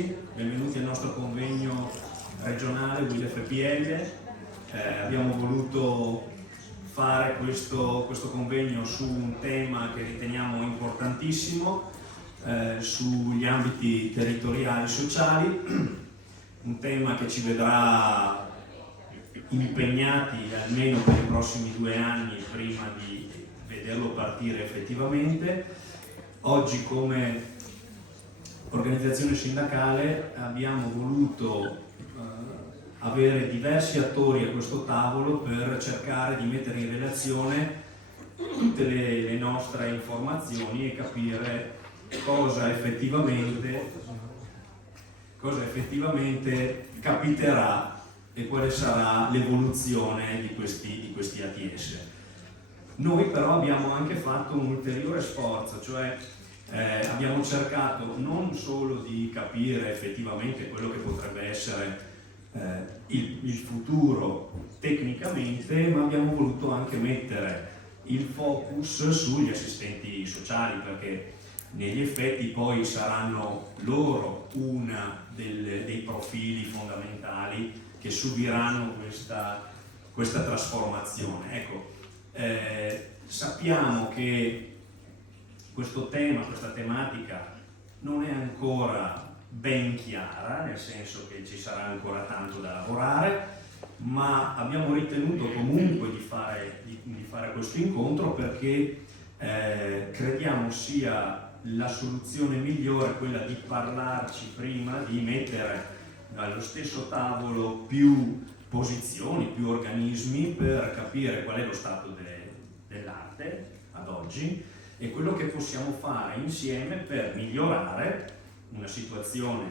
Benvenuti al nostro convegno regionale WIL-FPL. Abbiamo voluto fare questo convegno su un tema che riteniamo importantissimo, sugli ambiti territoriali e sociali, un tema che ci vedrà impegnati almeno per i prossimi 2 anni prima di vederlo partire effettivamente. Oggi come organizzazione sindacale abbiamo voluto avere diversi attori a questo tavolo per cercare di mettere in relazione tutte le nostre informazioni e capire cosa effettivamente capiterà e quale sarà l'evoluzione di questi ATS. Noi però abbiamo anche fatto un ulteriore sforzo, cioè abbiamo cercato non solo di capire effettivamente quello che potrebbe essere il futuro tecnicamente, ma abbiamo voluto anche mettere il focus sugli assistenti sociali, perché negli effetti poi saranno loro uno dei profili fondamentali che subiranno questa trasformazione. Ecco, sappiamo che questo tema, questa tematica non è ancora ben chiara, nel senso che ci sarà ancora tanto da lavorare, ma abbiamo ritenuto comunque di fare questo incontro perché crediamo sia la soluzione migliore quella di parlarci prima, di mettere allo stesso tavolo più posizioni, più organismi per capire qual è lo stato dell'arte ad oggi e quello che possiamo fare insieme per migliorare una situazione,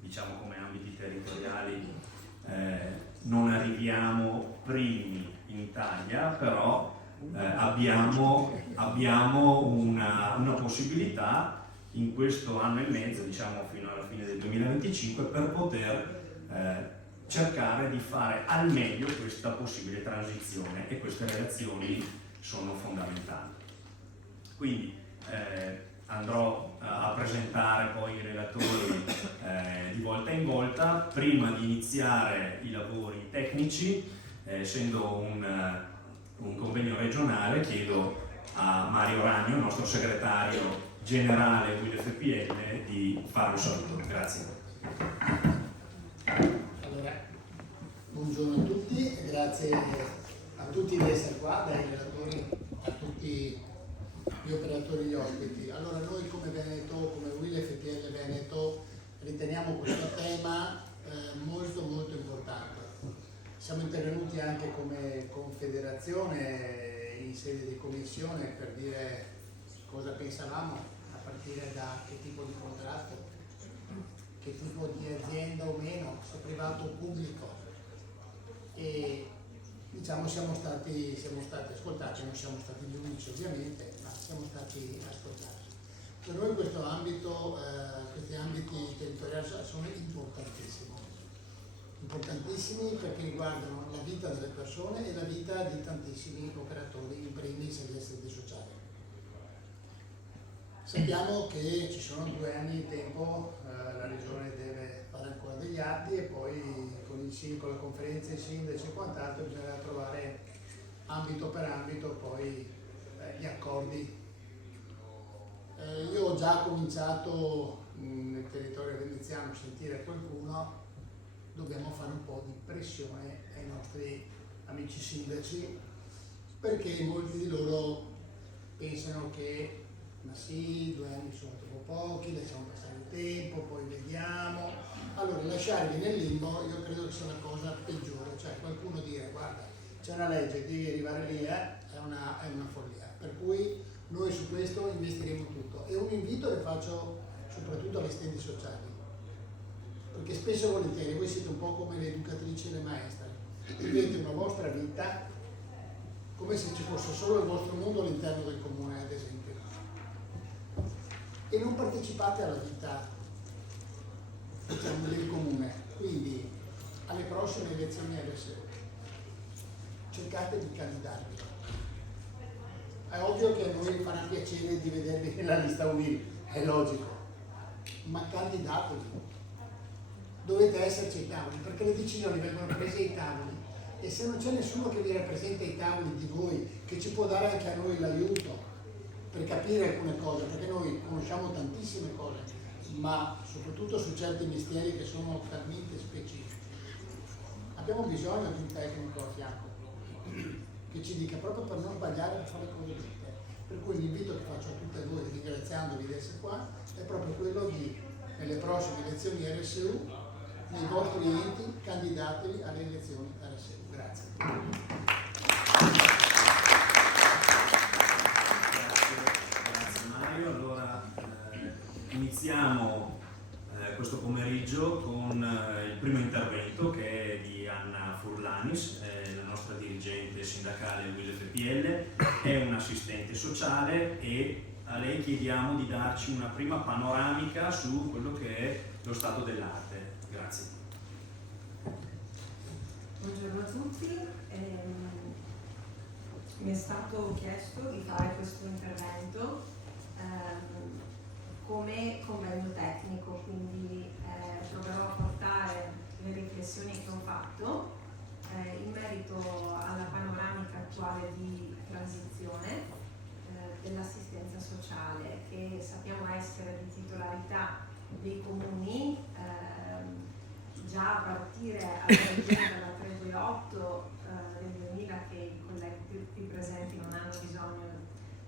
diciamo come ambiti territoriali non arriviamo primi in Italia, però abbiamo una possibilità in questo anno e mezzo, diciamo fino alla fine del 2025, per poter cercare di fare al meglio questa possibile transizione, e queste relazioni sono fondamentali. Quindi andrò a presentare poi i relatori di volta in volta. Prima di iniziare i lavori tecnici, essendo un convegno regionale, chiedo a Mario Ragno, nostro segretario generale WIL-FPL, di fare un saluto. Grazie. Allora, buongiorno a tutti e grazie a tutti di essere qua, dai relatori a tutti gli operatori e gli ospiti. Allora, noi come Veneto, come WIL-FPL Veneto, riteniamo questo tema molto importante. Siamo intervenuti anche come confederazione in sede di commissione per dire cosa pensavamo, a partire da che tipo di contratto, che tipo di azienda o meno, se privato o pubblico, e diciamo siamo stati ascoltati, non siamo stati gli unici ovviamente, ma siamo stati ascoltati. Per noi questo ambito, questi ambiti territoriali sono importantissimi perché riguardano la vita delle persone e la vita di tantissimi operatori, in primis gli assistenti sociali. Sappiamo che ci sono 2 anni di tempo, la Regione deve fare ancora degli atti e poi con la conferenza dei sindaci e quant'altro bisognerà trovare ambito per ambito poi gli accordi. Io ho già cominciato nel territorio veneziano a sentire qualcuno, dobbiamo fare un po' di pressione ai nostri amici sindaci perché molti di loro pensano che ma sì, 2 anni sono troppo pochi, lasciamo passare il tempo, poi vediamo. Allora, lasciarli nel limbo io credo che sia una cosa peggiore, cioè qualcuno dire guarda, c'è una legge, devi arrivare lì, è una follia. Per cui noi su questo investiremo tutto. E un invito le faccio soprattutto agli assistenti sociali, perché spesso e volentieri voi siete un po' come le educatrici e le maestre, vivete una vostra vita come se ci fosse solo il vostro mondo all'interno del comune, ad esempio, e non partecipate alla vita, diciamo, del comune. Quindi alle prossime elezioni RSU cercate di candidarvi. È ovvio che a noi farà piacere di vedervi nella lista UIL, è logico, ma candidatevi. dovete esserci ai tavoli, perché le decisioni vengono prese ai tavoli e se non c'è nessuno che vi rappresenta ai tavoli di voi, che ci può dare anche a noi l'aiuto per capire alcune cose, perché noi conosciamo tantissime cose, ma soprattutto su certi mestieri che sono talmente specifici. Abbiamo bisogno di un tecnico a fianco che ci dica, proprio per non sbagliare, per fare le cose giuste. Per cui l'invito che faccio a tutte voi, ringraziandovi di essere qua, è proprio quello di, nelle prossime elezioni RSU, nei vostri enti, candidatevi alle elezioni RSU. Grazie. Grazie Mario. Allora iniziamo questo pomeriggio con il primo intervento, che è di Anna Furlanis, la nostra dirigente sindacale Will FPL, è un'assistente sociale e a lei chiediamo di darci una prima panoramica su quello che è lo stato dell'arte. Grazie. Buongiorno a tutti. Mi è stato chiesto di fare questo intervento come convegno tecnico, quindi proverò a portare le riflessioni che ho fatto in merito alla panoramica attuale di transizione dell'assistenza sociale, che sappiamo essere di titolarità dei comuni, già a partire alla legge dalla 328 del 2000, che i colleghi qui presenti non hanno bisogno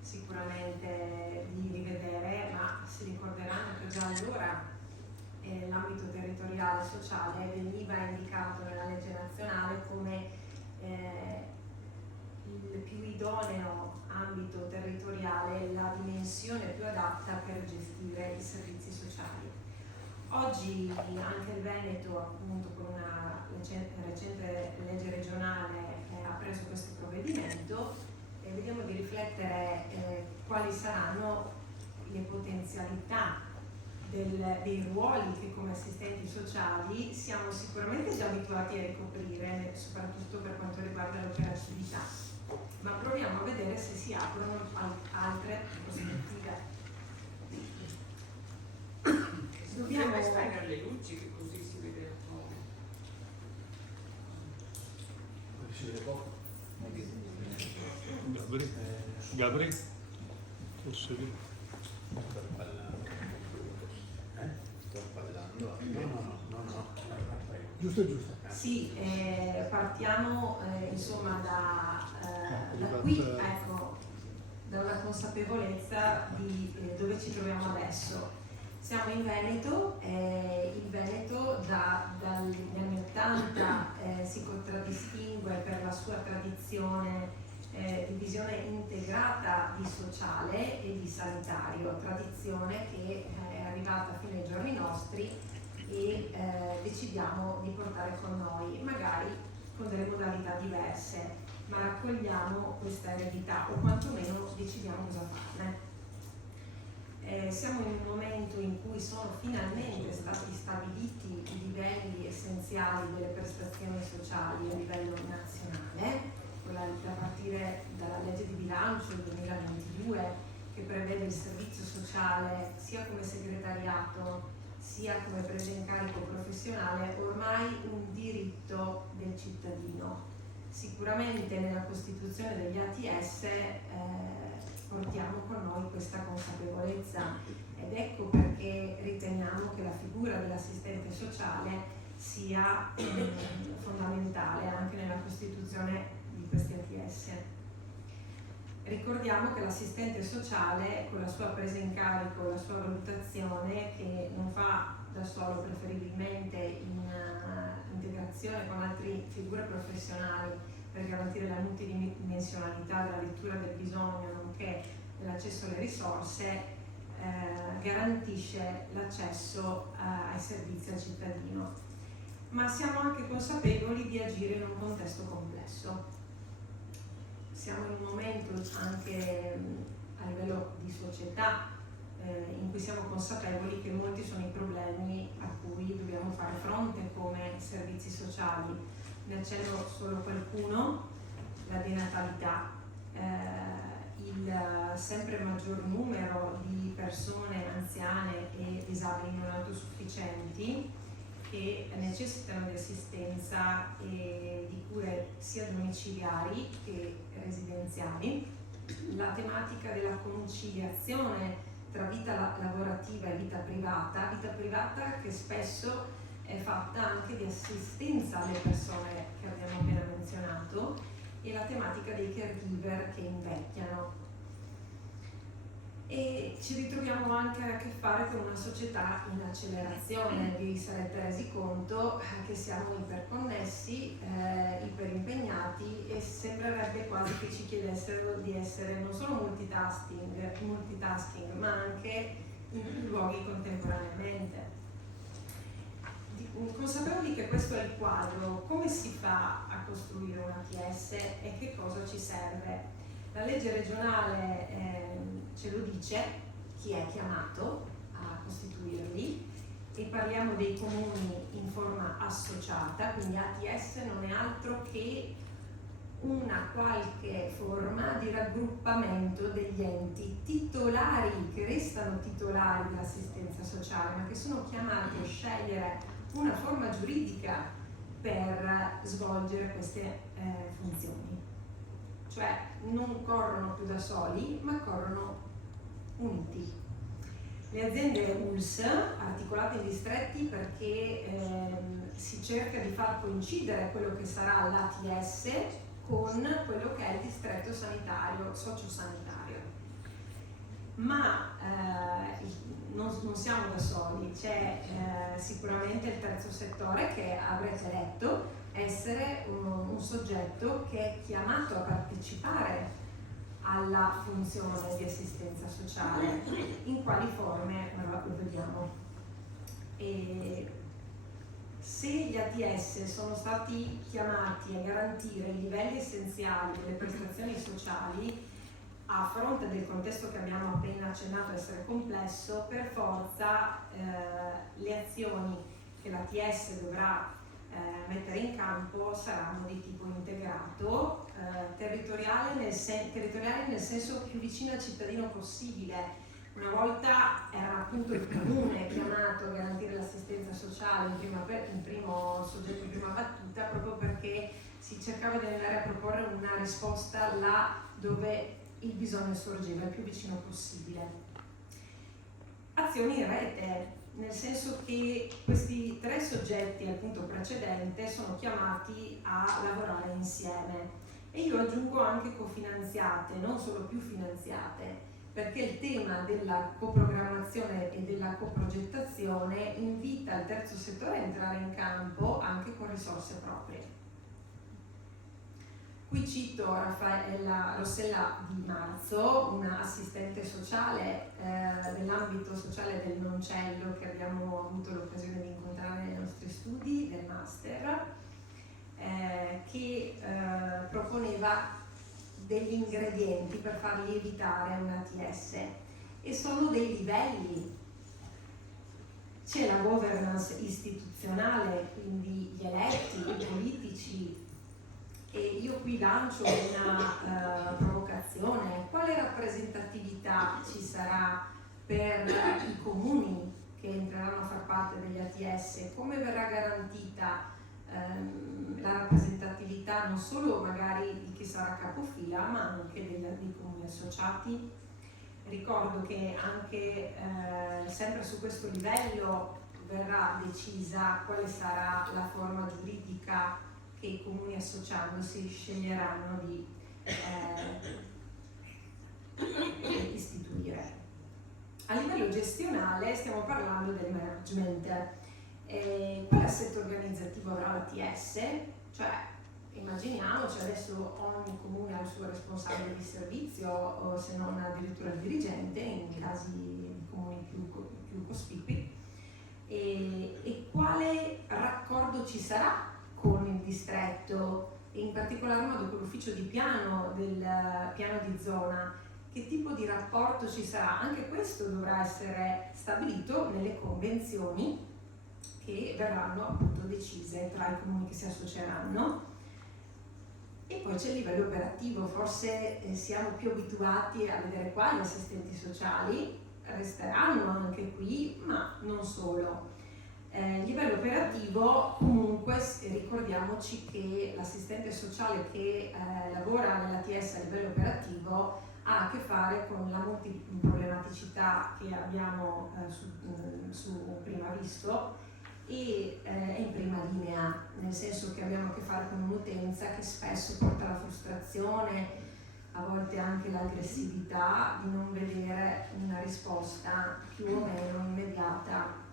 sicuramente di rivedere, ma si ricorderanno che già allora l'ambito territoriale sociale veniva indicato nella legge nazionale come il più idoneo ambito territoriale, la dimensione più adatta per gestire i servizi sociali. Oggi anche il Veneto, appunto, con una recente legge regionale ha preso questo provvedimento e vediamo di riflettere quali saranno le potenzialità dei ruoli che come assistenti sociali siamo sicuramente già abituati a ricoprire, soprattutto per quanto riguarda l'operatività, ma proviamo a vedere se si aprono altre prospettive. Dobbiamo spegnere le luci, che così si vede il nome. Si vede poco. Gabri? Forse lì. Sto parlando. No. Giusto. Sì, partiamo insomma da qui, ecco, da una consapevolezza di dove ci troviamo adesso. Siamo in Veneto, il Veneto dagli anni 80 si contraddistingue per la sua tradizione di visione integrata di sociale e di sanitario, tradizione che è arrivata fino ai giorni nostri e decidiamo di portare con noi, magari con delle modalità diverse, ma raccogliamo questa eredità o quantomeno decidiamo cosa farne. Siamo in un momento in cui sono finalmente stati stabiliti i livelli essenziali delle prestazioni sociali a livello nazionale, a partire dalla legge di bilancio del 2022, che prevede il servizio sociale sia come segretariato sia come presa in carico professionale, ormai un diritto del cittadino. Sicuramente nella costituzione degli ATS portiamo con noi questa consapevolezza ed ecco perché riteniamo che la figura dell'assistente sociale sia fondamentale anche nella costituzione di questi ATS. Ricordiamo che l'assistente sociale, con la sua presa in carico, la sua valutazione, che non fa da solo, preferibilmente in integrazione con altre figure professionali per garantire la multidimensionalità della lettura del bisogno nonché dell'accesso alle risorse, garantisce l'accesso ai servizi al cittadino. Ma siamo anche consapevoli di agire in un contesto complesso. Siamo in un momento anche a livello di società in cui siamo consapevoli che molti sono i problemi a cui dobbiamo fare fronte come servizi sociali. Ne accenno solo qualcuno: la denatalità, il sempre maggior numero di persone anziane e disabili non autosufficienti, che che necessitano di assistenza e di cure sia domiciliari che residenziali, la tematica della conciliazione tra vita lavorativa e vita privata che spesso è fatta anche di assistenza alle persone che abbiamo appena menzionato, e la tematica dei caregiver che invecchiano. E ci ritroviamo anche a che fare con una società in accelerazione. Vi sarete resi conto che siamo iperconnessi, iperimpegnati, e sembrerebbe quasi che ci chiedessero di essere non solo multitasking, ma anche in più luoghi contemporaneamente. Consapevoli che questo è il quadro, come si fa a costruire un ATS e che cosa ci serve? La legge regionale ce lo dice, chi è chiamato a costituirli, e parliamo dei comuni in forma associata, quindi ATS non è altro che una qualche forma di raggruppamento degli enti titolari, che restano titolari dell'assistenza sociale, ma che sono chiamati a scegliere una forma giuridica per svolgere queste funzioni. Cioè non corrono più da soli, ma corrono uniti. Le aziende ULS, articolate in distretti perché si cerca di far coincidere quello che sarà l'ATS con quello che è il distretto sanitario, sociosanitario. Ma non siamo da soli, c'è sicuramente il terzo settore che avrete letto essere un soggetto che è chiamato a partecipare alla funzione di assistenza sociale. In quali forme? Lo vediamo. E se gli ATS sono stati chiamati a garantire i livelli essenziali delle prestazioni sociali, a fronte del contesto che abbiamo appena accennato essere complesso, per forza le azioni che l'ATS dovrà mettere in campo saranno di tipo integrato, territoriale nel senso più vicino al cittadino possibile. Una volta era appunto il comune chiamato a garantire l'assistenza sociale in primo soggetto, in prima battuta, proprio perché si cercava di andare a proporre una risposta là dove il bisogno sorgeva il più vicino possibile. Azioni in rete, nel senso che questi tre soggetti al punto precedente sono chiamati a lavorare insieme, e io aggiungo anche cofinanziate, non solo più finanziate, perché il tema della coprogrammazione e della coprogettazione invita il terzo settore a entrare in campo anche con risorse proprie. Qui cito Raffaella Rossella Di Marzo, una assistente sociale dell'ambito sociale del Noncello, che abbiamo avuto l'occasione di incontrare nei nostri studi del master, che proponeva degli ingredienti per far lievitare un ATS, e sono dei livelli. C'è la governance istituzionale, quindi gli eletti, i politici, e io qui lancio una provocazione: quale rappresentatività ci sarà per i comuni che entreranno a far parte degli ATS? Come verrà garantita la rappresentatività non solo magari di chi sarà capofila, ma anche dei comuni associati? Ricordo che anche sempre su questo livello verrà decisa quale sarà la forma giuridica che i comuni associandosi sceglieranno di istituire. A livello gestionale stiamo parlando del management. Quale assetto organizzativo avrà l'ATS? Cioè, immaginiamoci adesso ogni comune ha il suo responsabile di servizio, o se non addirittura il dirigente in casi di comuni più cospicui, e quale raccordo ci sarà con il distretto, e in particolar modo con l'ufficio di piano del piano di zona? Che tipo di rapporto ci sarà? Anche questo dovrà essere stabilito nelle convenzioni che verranno appunto decise tra i comuni che si associeranno. E poi c'è il livello operativo. Forse siamo più abituati a vedere qua gli assistenti sociali, resteranno anche qui, ma non solo. livello operativo, comunque ricordiamoci che l'assistente sociale che lavora nell'ATS a livello operativo ha a che fare con la multiproblematicità che abbiamo prima visto e è in prima linea, nel senso che abbiamo a che fare con un'utenza che spesso porta alla frustrazione, a volte anche l'aggressività di non vedere una risposta più o meno immediata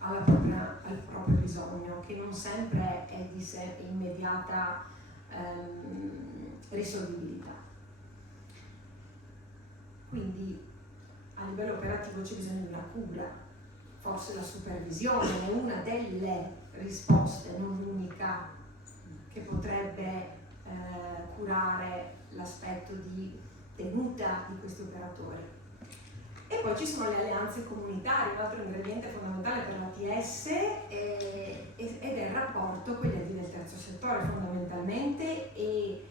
al proprio bisogno, che non sempre è di sé immediata risolvibilità. Quindi a livello operativo c'è bisogno di una cura, forse la supervisione è una delle risposte, non l'unica, che potrebbe curare l'aspetto di tenuta di questi operatori. E poi ci sono le alleanze comunitarie, un altro ingrediente fondamentale per l'ATS ed è il rapporto con gli enti del terzo settore fondamentalmente, e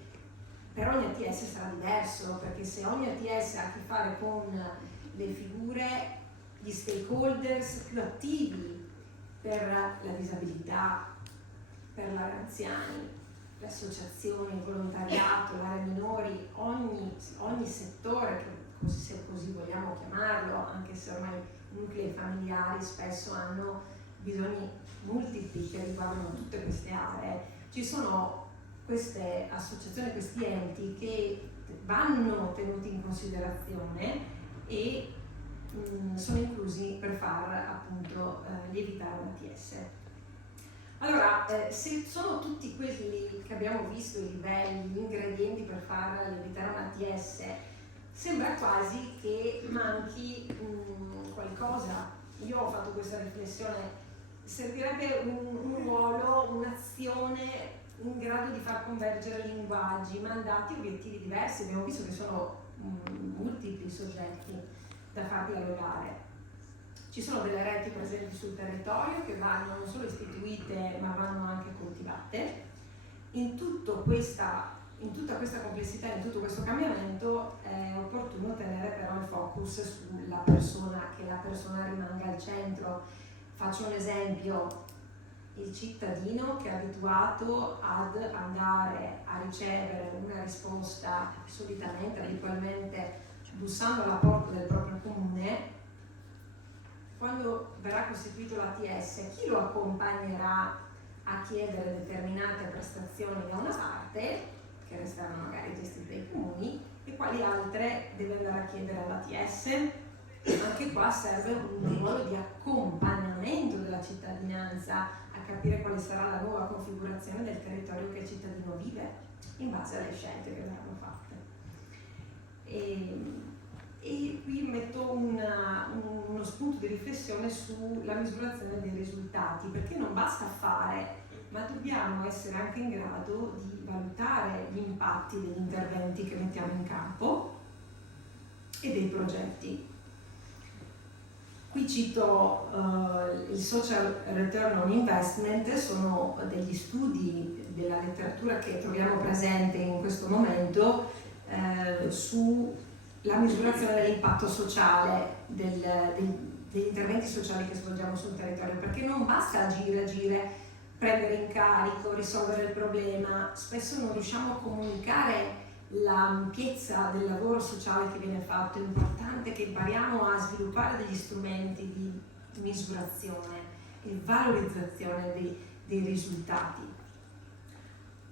per ogni ATS sarà diverso, perché se ogni ATS ha a che fare con le figure, gli stakeholders più attivi per la disabilità, per l'area anziani, le associazioni, il volontariato, l'area minori, ogni settore, che se così vogliamo chiamarlo, anche se ormai i nuclei familiari spesso hanno bisogni multipli che riguardano tutte queste aree, ci sono queste associazioni, questi enti che vanno tenuti in considerazione e sono inclusi per far appunto lievitare l'ATS. Allora, se sono tutti quelli che abbiamo visto, i livelli, gli ingredienti per far lievitare un ATS, sembra quasi che manchi qualcosa. Io ho fatto questa riflessione, servirebbe un ruolo, un'azione in grado di far convergere linguaggi, mandati, obiettivi diversi. Abbiamo visto che sono multipli soggetti da far dialogare. Ci sono delle reti presenti sul territorio che vanno non solo istituite ma vanno anche coltivate. In tutta questa complessità, in tutto questo cambiamento è opportuno tenere però il focus sulla persona, che la persona rimanga al centro. Faccio un esempio: il cittadino che è abituato ad andare a ricevere una risposta solitamente, abitualmente, bussando alla porta del proprio comune, quando verrà costituito l'ATS, chi lo accompagnerà a chiedere determinate prestazioni da una parte, che resteranno magari gestite dai comuni, e quali altre deve andare a chiedere all'ATS? Anche qua serve un ruolo di accompagnamento della cittadinanza a capire quale sarà la nuova configurazione del territorio che il cittadino vive in base alle scelte che verranno fatte. E qui metto uno spunto di riflessione sulla misurazione dei risultati, perché non basta fare, ma dobbiamo essere anche in grado di valutare gli impatti degli interventi che mettiamo in campo e dei progetti. Qui cito il Social Return on Investment, sono degli studi della letteratura che troviamo presente in questo momento sulla misurazione dell'impatto sociale degli interventi sociali che svolgiamo sul territorio, perché non basta agire, prendere in carico, risolvere il problema, spesso non riusciamo a comunicare l'ampiezza del lavoro sociale che viene fatto. È importante che impariamo a sviluppare degli strumenti di misurazione e valorizzazione dei risultati.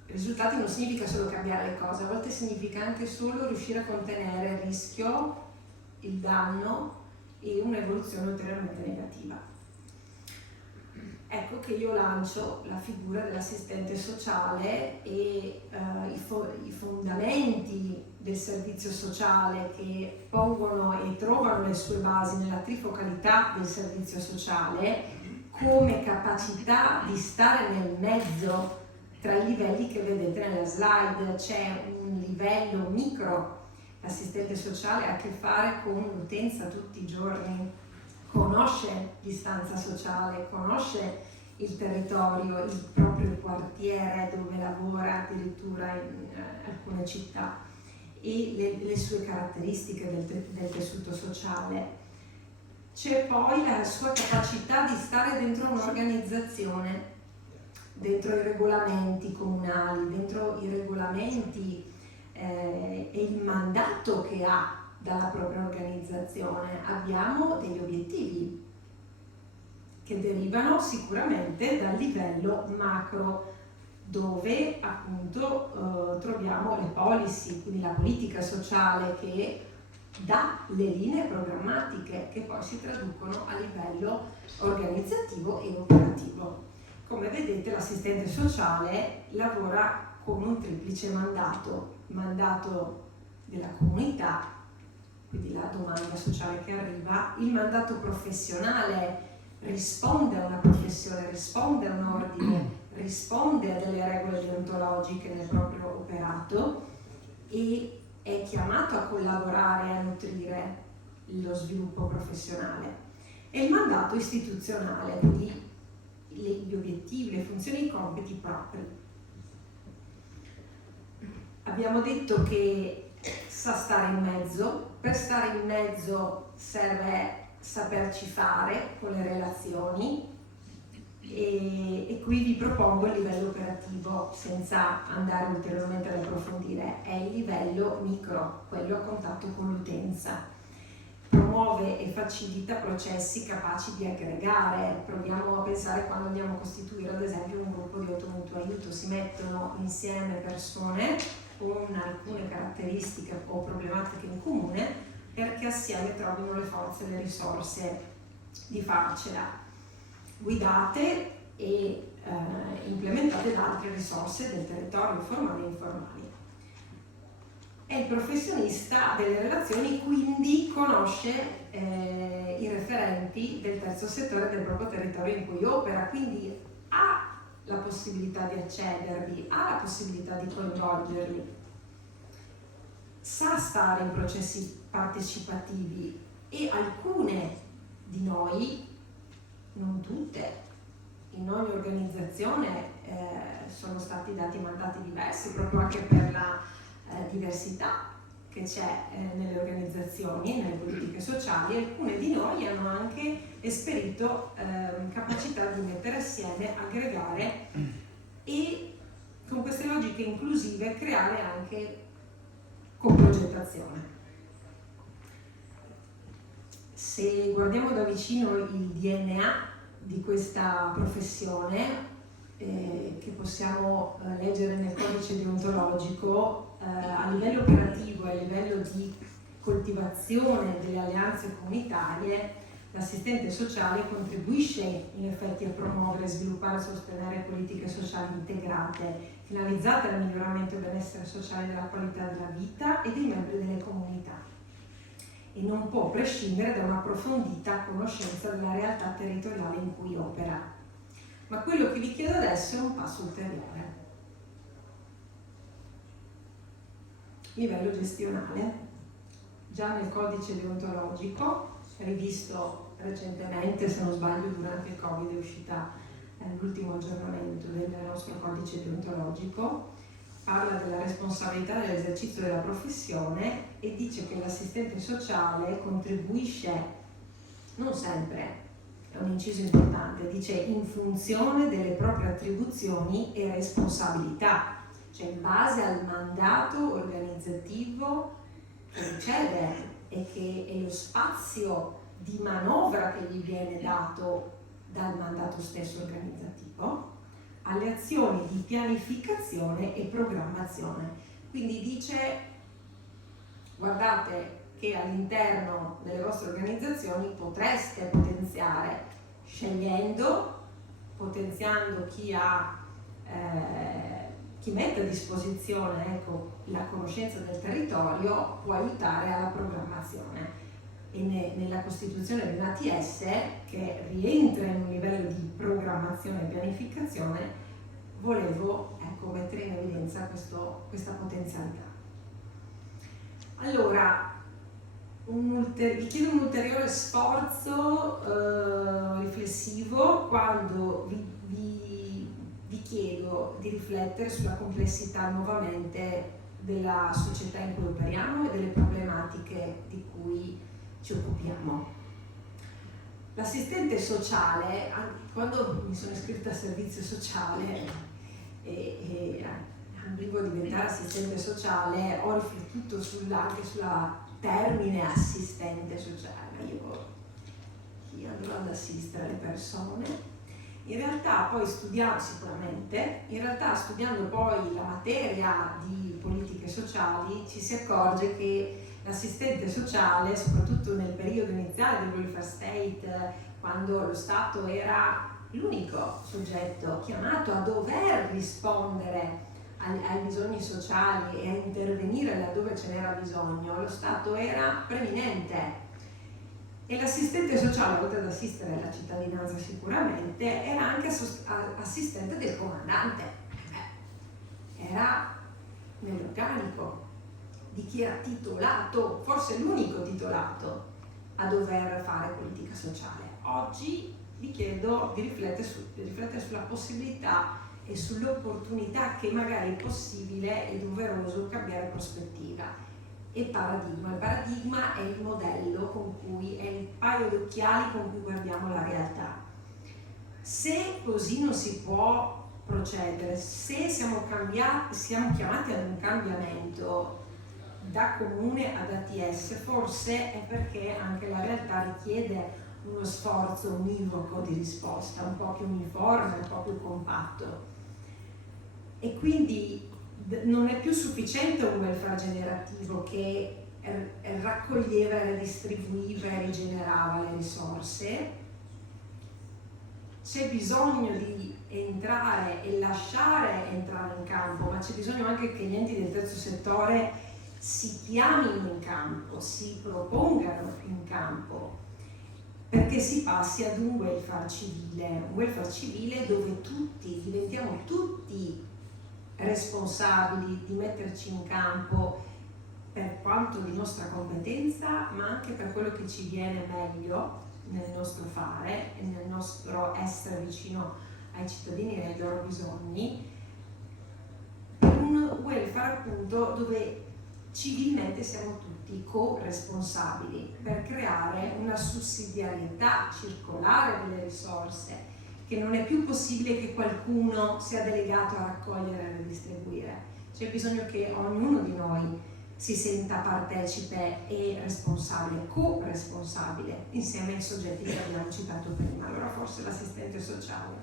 Risultati non significa solo cambiare le cose, a volte significa anche solo riuscire a contenere il rischio, il danno e un'evoluzione ulteriormente negativa. Ecco che io lancio la figura dell'assistente sociale e i fondamenti del servizio sociale che pongono e trovano le sue basi nella trifocalità del servizio sociale come capacità di stare nel mezzo tra i livelli che vedete nella slide. C'è un livello micro, l'assistente sociale ha a che fare con l'utenza tutti i giorni, conosce l'istanza sociale, conosce il territorio, il proprio quartiere dove lavora, addirittura in alcune città, e le sue caratteristiche del tessuto sociale. c'è poi la sua capacità di stare dentro un'organizzazione, dentro i regolamenti comunali, dentro i regolamenti e il mandato che ha dalla propria organizzazione. Abbiamo degli obiettivi che derivano sicuramente dal livello macro, dove appunto troviamo le policy, quindi la politica sociale che dà le linee programmatiche che poi si traducono a livello organizzativo e operativo. Come vedete, l'assistente sociale lavora con un triplice mandato della comunità, quindi la domanda sociale che arriva, il mandato professionale, risponde a una professione, risponde a un ordine, risponde a delle regole deontologiche nel proprio operato e è chiamato a collaborare e a nutrire lo sviluppo professionale. E il mandato istituzionale, quindi gli obiettivi, le funzioni e i compiti propri. Abbiamo detto che sa stare in mezzo, per stare in mezzo serve saperci fare con le relazioni e qui vi propongo il livello operativo senza andare ulteriormente ad approfondire. È il livello micro, quello a contatto con l'utenza. Promuove e facilita processi capaci di aggregare. Proviamo a pensare quando andiamo a costituire ad esempio un gruppo di automutuo aiuto, si mettono insieme persone con alcune caratteristiche o problematiche in comune perché assieme trovino le forze e le risorse di farcela, guidate e implementate da altre risorse del territorio formali e informali. È il professionista delle relazioni, quindi conosce i referenti del terzo settore del proprio territorio in cui opera, quindi ha la possibilità di accedervi, ha la possibilità di coinvolgerli, sa stare in processi partecipativi e alcune di noi, non tutte, in ogni organizzazione sono stati dati mandati diversi proprio anche per la diversità che c'è nelle organizzazioni e nelle politiche sociali. Alcune di noi hanno anche esperito capacità di mettere assieme, aggregare e con queste logiche inclusive creare anche coprogettazione. Se guardiamo da vicino il DNA di questa professione che possiamo leggere nel codice deontologico, a livello operativo e a livello di coltivazione delle alleanze comunitarie, l'assistente sociale contribuisce in effetti a promuovere, sviluppare e sostenere politiche sociali integrate, finalizzate al miglioramento del benessere sociale e della qualità della vita e dei membri delle comunità. E non può prescindere da un'approfondita conoscenza della realtà territoriale in cui opera. Ma quello che vi chiedo adesso è un passo ulteriore. Livello gestionale. Già nel codice deontologico, rivisto recentemente, se non sbaglio durante il Covid è uscita l'ultimo aggiornamento del nostro codice deontologico, parla della responsabilità dell'esercizio della professione e dice che l'assistente sociale contribuisce, non sempre, è un inciso importante, dice in funzione delle proprie attribuzioni e responsabilità, cioè in base al mandato organizzativo che riceve e che è lo spazio di manovra che gli viene dato dal mandato stesso organizzativo, alle azioni di pianificazione e programmazione. Quindi dice, guardate che all'interno delle vostre organizzazioni potreste potenziare, scegliendo, potenziando chi mette a disposizione la conoscenza del territorio, può aiutare alla programmazione. E nella costituzione di un ATS che rientra in un livello di programmazione e pianificazione, volevo mettere in evidenza questa potenzialità. Allora, vi chiedo un ulteriore sforzo riflessivo quando vi chiedo di riflettere sulla complessità nuovamente della società in cui operiamo e delle problematiche di cui ci occupiamo. L'assistente sociale, quando mi sono iscritta al servizio sociale e arrivo a diventare assistente sociale, ho riflettuto anche sulla termine assistente sociale. Io chi andrò ad assistere le persone? In realtà poi studiando poi la materia di politiche sociali ci si accorge che l'assistente sociale, soprattutto nel periodo iniziale del welfare state, quando lo Stato era l'unico soggetto chiamato a dover rispondere ai bisogni sociali e a intervenire laddove ce n'era bisogno, lo Stato era preminente. E l'assistente sociale, oltre ad assistere la cittadinanza sicuramente, era anche assistente del comandante. Era nell'organico di chi era titolato, forse l'unico titolato a dover fare politica sociale. Oggi vi chiedo di riflettere sulla possibilità e sull'opportunità che magari è possibile e doveroso cambiare prospettiva e paradigma. Il paradigma è il modello con cui, è il paio d'occhiali con cui guardiamo la realtà. Se così non si può procedere, se siamo chiamati ad un cambiamento da comune ad ATS, forse è perché anche la realtà richiede uno sforzo univoco di risposta, un po' più uniforme, un po' più compatto. E quindi non è più sufficiente un welfare generativo che raccoglieva, redistribuiva e rigenerava le risorse. C'è bisogno di entrare e lasciare entrare in campo, ma c'è bisogno anche che gli enti del terzo settore si chiamino in campo, si propongano in campo, perché si passi ad un welfare civile dove diventiamo tutti responsabili di metterci in campo per quanto di nostra competenza, ma anche per quello che ci viene meglio nel nostro fare e nel nostro essere vicino ai cittadini e ai loro bisogni, per un welfare appunto dove civilmente siamo tutti co-responsabili per creare una sussidiarietà circolare delle risorse, che non è più possibile che qualcuno sia delegato a raccogliere e redistribuire. C'è bisogno che ognuno di noi si senta partecipe e responsabile, co-responsabile, insieme ai soggetti che abbiamo citato prima. Allora forse l'assistente sociale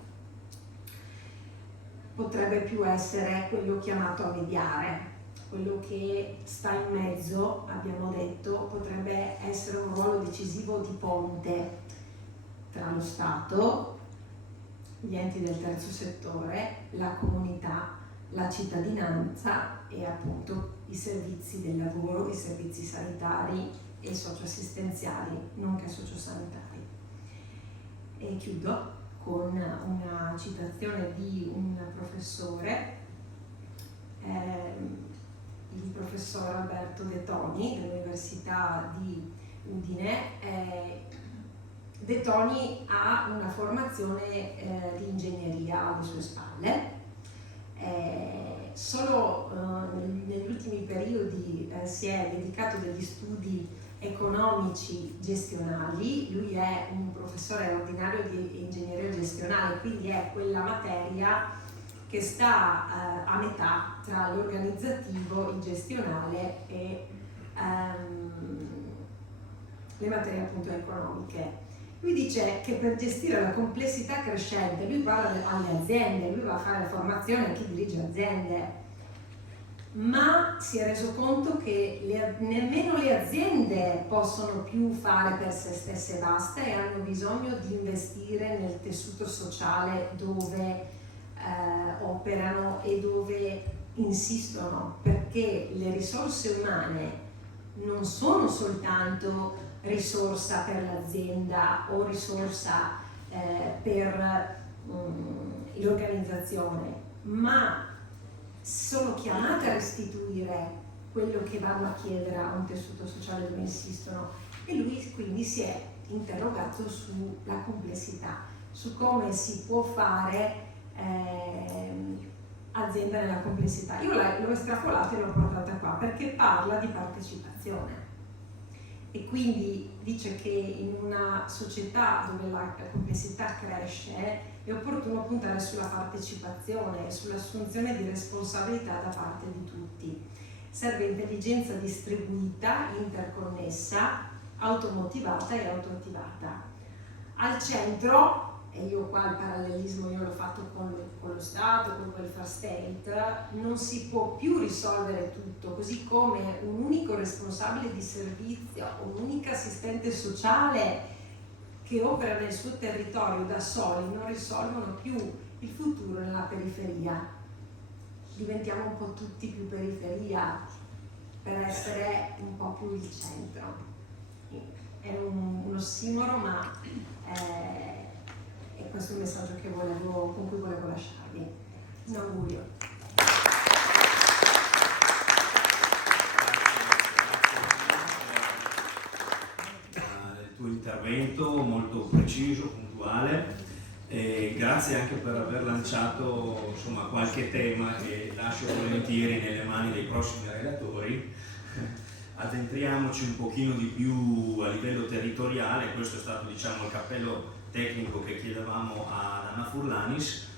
potrebbe più essere quello chiamato a mediare, quello che sta in mezzo, abbiamo detto, potrebbe essere un ruolo decisivo di ponte tra lo Stato, gli enti del terzo settore, la comunità, la cittadinanza e appunto i servizi del lavoro, i servizi sanitari e socioassistenziali, nonché sociosanitari. E chiudo con una citazione di un professore, il professor Alberto De Toni dell'Università di Udine. De Toni ha una formazione di ingegneria alle sue spalle, solo negli ultimi periodi si è dedicato degli studi economici gestionali. Lui è un professore ordinario di ingegneria gestionale, quindi è quella materia che sta a metà tra l'organizzativo, il gestionale e le materie appunto economiche. Lui dice che per gestire la complessità crescente, lui parla alle aziende, lui va a fare formazione a chi dirige aziende, ma si è reso conto che nemmeno le aziende possono più fare per se stesse e basta, e hanno bisogno di investire nel tessuto sociale dove operano e dove insistono, perché le risorse umane non sono soltanto risorsa per l'azienda o risorsa per l'organizzazione, ma sono chiamate a restituire quello che vanno a chiedere a un tessuto sociale dove insistono. E lui quindi si è interrogato sulla complessità, su come si può fare azienda nella complessità. Io l'ho estrapolata e l'ho portata qua perché parla di partecipazione. e quindi dice che in una società dove la complessità cresce è opportuno puntare sulla partecipazione e sull'assunzione di responsabilità da parte di tutti. Serve intelligenza distribuita, interconnessa, automotivata e autoattivata. Al centro, e io qua il parallelismo io l'ho fatto con lo Stato, con il welfare state, non si può più risolvere tutto, così come un unico responsabile di servizio, un'unica assistente sociale che opera nel suo territorio da soli non risolvono più il futuro nella periferia. Diventiamo un po' tutti più periferia per essere un po' più il centro. È un ossimoro, ma è questo il messaggio con cui volevo lasciarvi. Un augurio. Del tuo intervento molto preciso, puntuale, e grazie anche per aver lanciato insomma qualche tema che lascio volentieri nelle mani dei prossimi relatori. Addentriamoci un pochino di più a livello territoriale. Questo è stato, diciamo, il cappello tecnico che chiedevamo ad Anna Furlanis.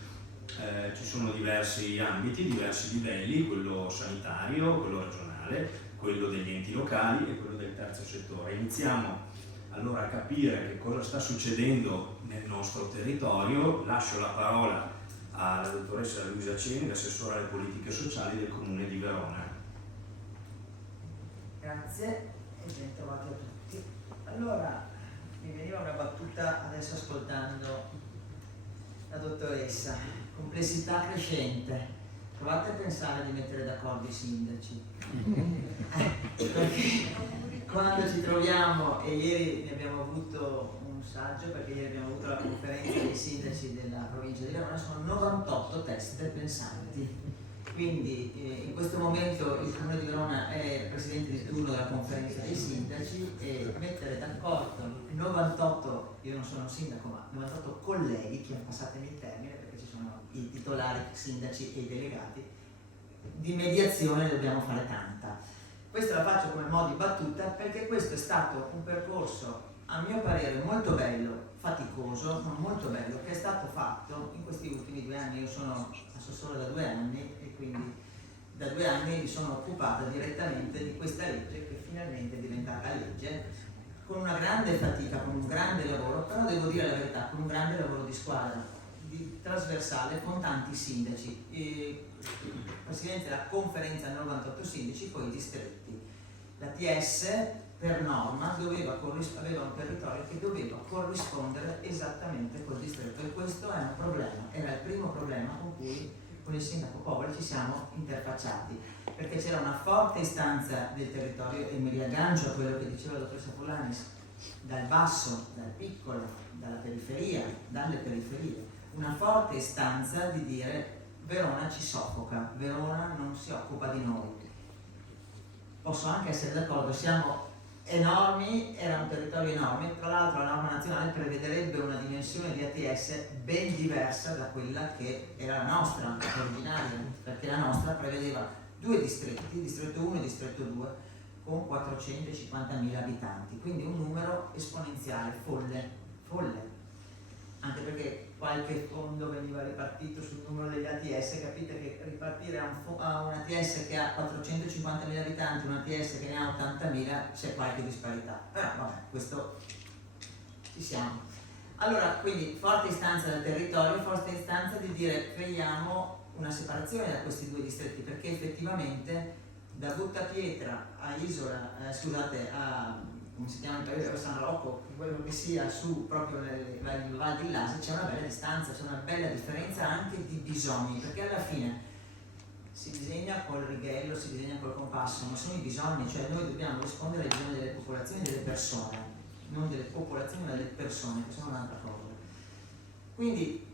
Ci sono diversi ambiti, diversi livelli, quello sanitario, quello regionale, quello degli enti locali e quello del terzo settore. Iniziamo allora a capire che cosa sta succedendo nel nostro territorio. Lascio la parola alla dottoressa Luisa Ceni, assessora alle politiche sociali del Comune di Verona. Grazie e ben trovati a tutti. Allora, mi veniva una battuta adesso ascoltando la dottoressa. Complessità crescente. Provate a pensare di mettere d'accordo i sindaci. Perché quando ci troviamo, e ieri ne abbiamo avuto un saggio, perché ieri abbiamo avuto la conferenza dei sindaci della provincia di Verona, sono 98 teste pensanti. Quindi in questo momento il Comune di Verona è presidente di turno della conferenza dei sindaci, e mettere d'accordo 98, io non sono un sindaco, ma 98 colleghi, che passatemi il termine perché ci sono i titolari, i sindaci e i delegati, di mediazione ne dobbiamo fare tanta. Questo la faccio come modo di battuta perché questo è stato un percorso a mio parere molto bello, faticoso, ma molto bello, che è stato fatto in questi ultimi 2 anni. Io sono assessore da 2 anni e quindi da 2 anni mi sono occupata direttamente di questa legge, che finalmente è diventata legge, con una grande fatica, con un grande lavoro, però devo dire la verità, con un grande lavoro di squadra, di trasversale, con tanti sindaci. Presidente della conferenza 98 sindaci, poi i distretti. La TS per norma aveva un territorio che doveva corrispondere esattamente col distretto, e questo è un problema, era il primo problema con cui con il sindaco Poveri ci siamo interfacciati, perché c'era una forte istanza del territorio, e mi riaggancio a quello che diceva la dottoressa Furlanis, dal basso, dal piccolo, dalla periferia, dalle periferie, una forte istanza di dire: Verona ci soffoca, Verona non si occupa di noi. Posso anche essere d'accordo, siamo enormi, era un territorio enorme, tra l'altro la norma nazionale prevederebbe una dimensione di ATS ben diversa da quella che era la nostra originaria, perché la nostra prevedeva 2 distretti, distretto 1 e distretto 2, con 450.000 abitanti, quindi un numero esponenziale, folle, anche perché qualche fondo veniva ripartito sul numero degli ATS. Capite che ripartire a un ATS che ha 450.000 abitanti, un ATS che ne ha 80.000, c'è qualche disparità, però vabbè, questo ci siamo. Allora, quindi forte istanza del territorio, forte istanza di dire: creiamo una separazione da questi 2 distretti, perché effettivamente da Buttapietra a Isola, a come si chiama il paese, San Rocco, quello che sia, su proprio nel Val di Lasi, c'è una bella distanza, c'è una bella differenza anche di bisogni, perché alla fine si disegna col righello, si disegna col compasso, ma sono i bisogni, cioè noi dobbiamo rispondere ai bisogni delle popolazioni e delle persone, non delle popolazioni ma delle persone, che sono un'altra cosa. Quindi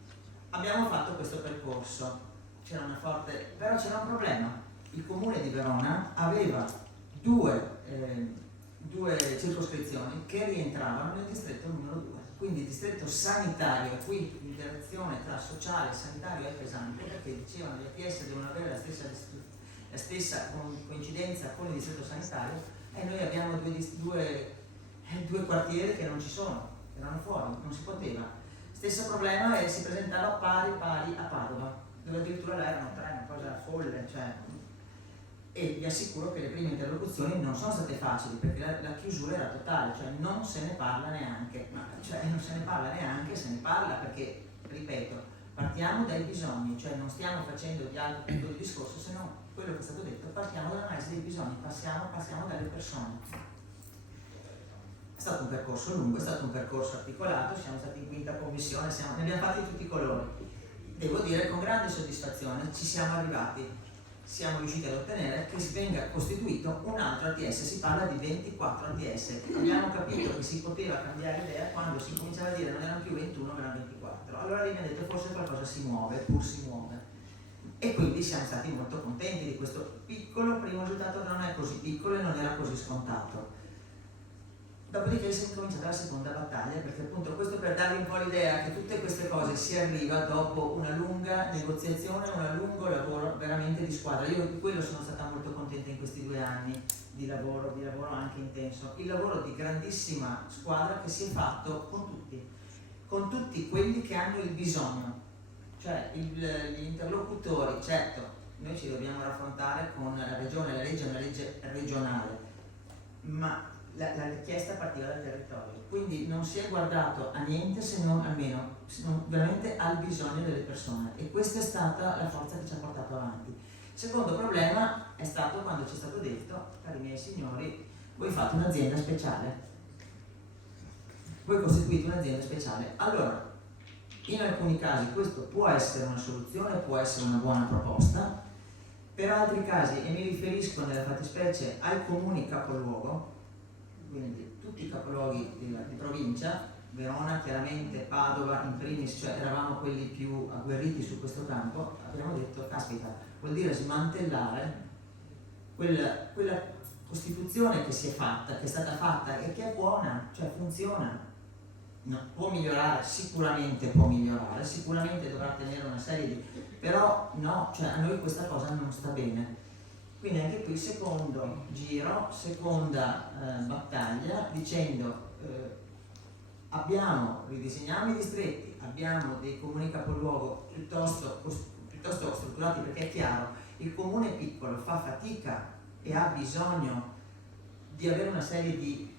abbiamo fatto questo percorso, però c'era un problema. Il Comune di Verona aveva due circoscrizioni che rientravano nel distretto numero 2, quindi il distretto sanitario, e qui l'interazione tra sociale e sanitario è pesante, perché dicevano gli ATS devono avere la stessa coincidenza con il distretto sanitario, e noi abbiamo due 2 quartieri che non ci sono, erano fuori, non si poteva. Stesso problema si presentava pari a Padova, dove addirittura là erano 3, una cosa folle, cioè. E vi assicuro che le prime interlocuzioni non sono state facili, perché la chiusura era totale, cioè non se ne parla neanche, se ne parla perché, ripeto, partiamo dai bisogni, cioè non stiamo facendo di altro tipo di discorso, se no quello che è stato detto, partiamo dall'analisi dei bisogni, passiamo dalle persone. È stato un percorso lungo, è stato un percorso articolato, siamo stati in quinta commissione, ne abbiamo fatti di tutti i colori. Devo dire con grande soddisfazione ci siamo arrivati. Siamo riusciti ad ottenere che si venga costituito un altro ATS, si parla di 24 ATS. Abbiamo capito che si poteva cambiare idea quando si cominciava a dire non erano più 21 ma erano 24. Allora lì mi ha detto forse qualcosa si muove, pur si muove. E quindi siamo stati molto contenti di questo piccolo primo risultato che non è così piccolo e non era così scontato. Dopodiché si è cominciata la seconda battaglia, perché appunto questo per darvi un po' l'idea che tutte queste cose si arriva dopo una lunga negoziazione, un lungo lavoro veramente di squadra. Io di quello sono stata molto contenta in questi 2 anni di lavoro anche intenso. Il lavoro di grandissima squadra che si è fatto con tutti quelli che hanno il bisogno, cioè gli interlocutori. Certo, noi ci dobbiamo raffrontare con la regione, la legge è una legge regionale, ma la richiesta partiva dal territorio, quindi non si è guardato a niente se non veramente al bisogno delle persone, e questa è stata la forza che ci ha portato avanti. Il secondo problema è stato quando ci è stato detto, cari miei signori, voi fate un'azienda speciale, voi costituite un'azienda speciale. Allora, in alcuni casi questo può essere una soluzione, può essere una buona proposta, per altri casi, e mi riferisco nella fattispecie ai comuni capoluogo, quindi tutti i capoluoghi di provincia, Verona chiaramente, Padova in primis, cioè eravamo quelli più agguerriti su questo campo, abbiamo detto caspita, vuol dire smantellare quella costituzione che si è fatta, che è stata fatta e che è buona, cioè funziona. No, può migliorare, sicuramente dovrà tenere una serie di... però no, cioè a noi questa cosa non sta bene. Quindi anche qui secondo giro, seconda battaglia, dicendo ridisegniamo i distretti, abbiamo dei comuni capoluogo piuttosto strutturati, perché è chiaro, il comune piccolo fa fatica e ha bisogno di avere una serie di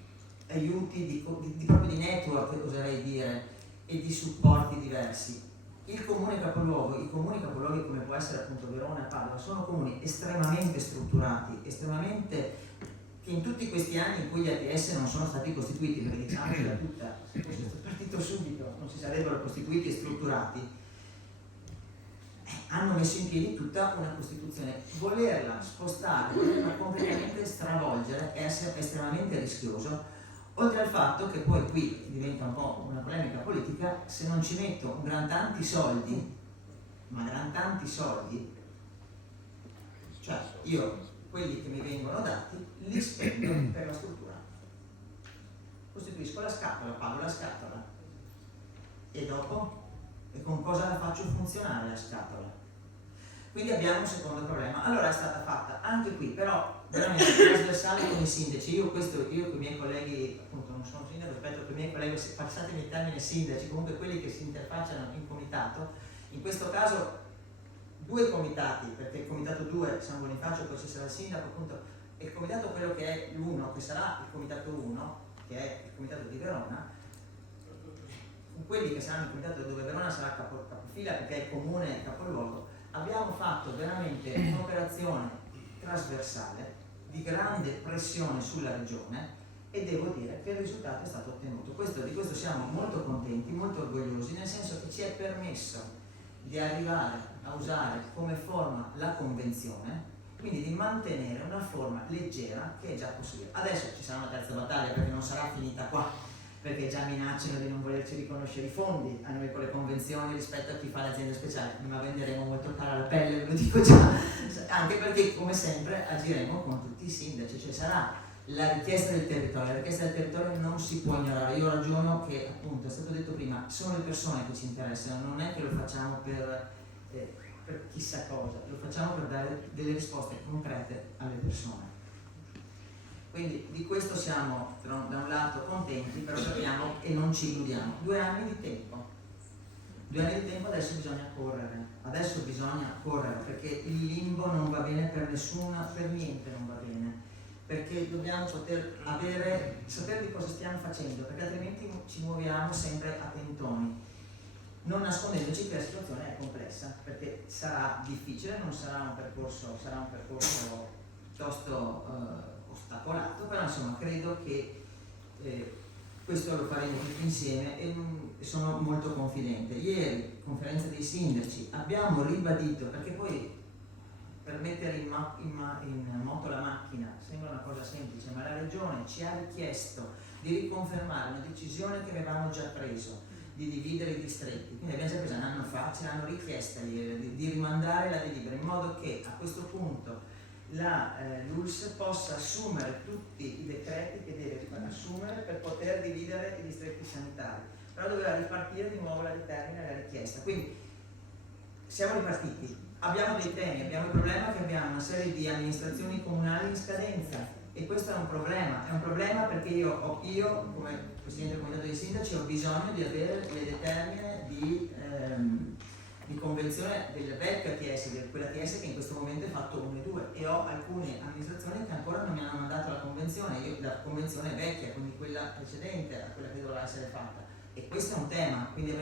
aiuti, proprio di network, oserei dire, e di supporti diversi. I comuni capoluoghi come può essere appunto Verona e Padova sono comuni estremamente strutturati, che in tutti questi anni in cui gli ATS non sono stati costituiti, perché diciamocela tutta, se fosse partito subito non si sarebbero costituiti e strutturati, hanno messo in piedi tutta una costituzione. Volerla spostare, volerla completamente stravolgere è estremamente rischioso. Oltre al fatto che poi qui diventa un po' una polemica politica, se non ci metto un gran tanti soldi, cioè io quelli che mi vengono dati li spendo per la struttura. Costituisco la scatola, pago la scatola. E dopo? E con cosa la faccio funzionare la scatola? Quindi abbiamo un secondo problema. Allora è stata fatta anche qui, però veramente trasversale con i sindaci. Io con i miei colleghi, appunto non sono sindaco, rispetto con i miei colleghi, passatemi il termine sindaci, comunque quelli che si interfacciano in comitato, in questo caso 2 comitati, perché il comitato 2 San Bonifacio, poi ci sarà il sindaco, appunto, e il comitato quello che è l'1, che sarà il comitato 1, che è il comitato di Verona, quelli che saranno il comitato dove Verona sarà capofila perché è il comune capoluogo. Abbiamo fatto veramente un'operazione trasversale di grande pressione sulla regione e devo dire che il risultato è stato ottenuto. Di questo siamo molto contenti, molto orgogliosi, nel senso che ci è permesso di arrivare a usare come forma la convenzione, quindi di mantenere una forma leggera che è già possibile. Adesso ci sarà una terza battaglia perché non sarà finita qua, perché già minacciano di non volerci riconoscere i fondi a noi con le convenzioni rispetto a chi fa l'azienda speciale, ma venderemo molto cara la pelle, ve lo dico già, anche perché come sempre agiremo con tutti i sindaci, cioè sarà la richiesta del territorio. La richiesta del territorio non si può ignorare. Io ragiono che, appunto, è stato detto prima, sono le persone che ci interessano, non è che lo facciamo per chissà cosa, lo facciamo per dare delle risposte concrete alle persone. Quindi di questo siamo da un lato contenti, però sappiamo e non ci illudiamo. 2 anni di tempo. 2 anni di tempo, adesso bisogna correre, perché il limbo non va bene per nessuna, per niente non va bene, perché dobbiamo sapere di cosa stiamo facendo, perché altrimenti ci muoviamo sempre a tentoni, non nascondendoci che la situazione è complessa, perché sarà difficile, non sarà un percorso, sarà un percorso piuttosto ostacolato, però insomma credo che questo lo faremo tutti insieme e sono molto confidente. Ieri, conferenza dei sindaci, abbiamo ribadito, perché poi per mettere in moto la macchina sembra una cosa semplice, ma la Regione ci ha richiesto di riconfermare una decisione che avevamo già preso, di dividere i distretti, quindi l'abbiamo già presa un anno fa, ce l'hanno richiesta ieri, di rimandare la delibera, in modo che a questo punto la l'ULSS possa assumere tutti i decreti che deve assumere per poter dividere i distretti sanitari, però doveva ripartire di nuovo la determina e la richiesta. Quindi siamo ripartiti, abbiamo dei temi, abbiamo il problema che abbiamo una serie di amministrazioni comunali in scadenza e questo è un problema perché io come Presidente del Comitato dei Sindaci ho bisogno di avere le determine di convenzione del vecchio ATS, di quella ATS che in questo momento è fatto 1 e 2, e ho alcune amministrazioni che ancora non mi hanno mandato la convenzione, la convenzione è vecchia, quindi quella precedente a quella che dovrà essere fatta, e questo è un tema, quindi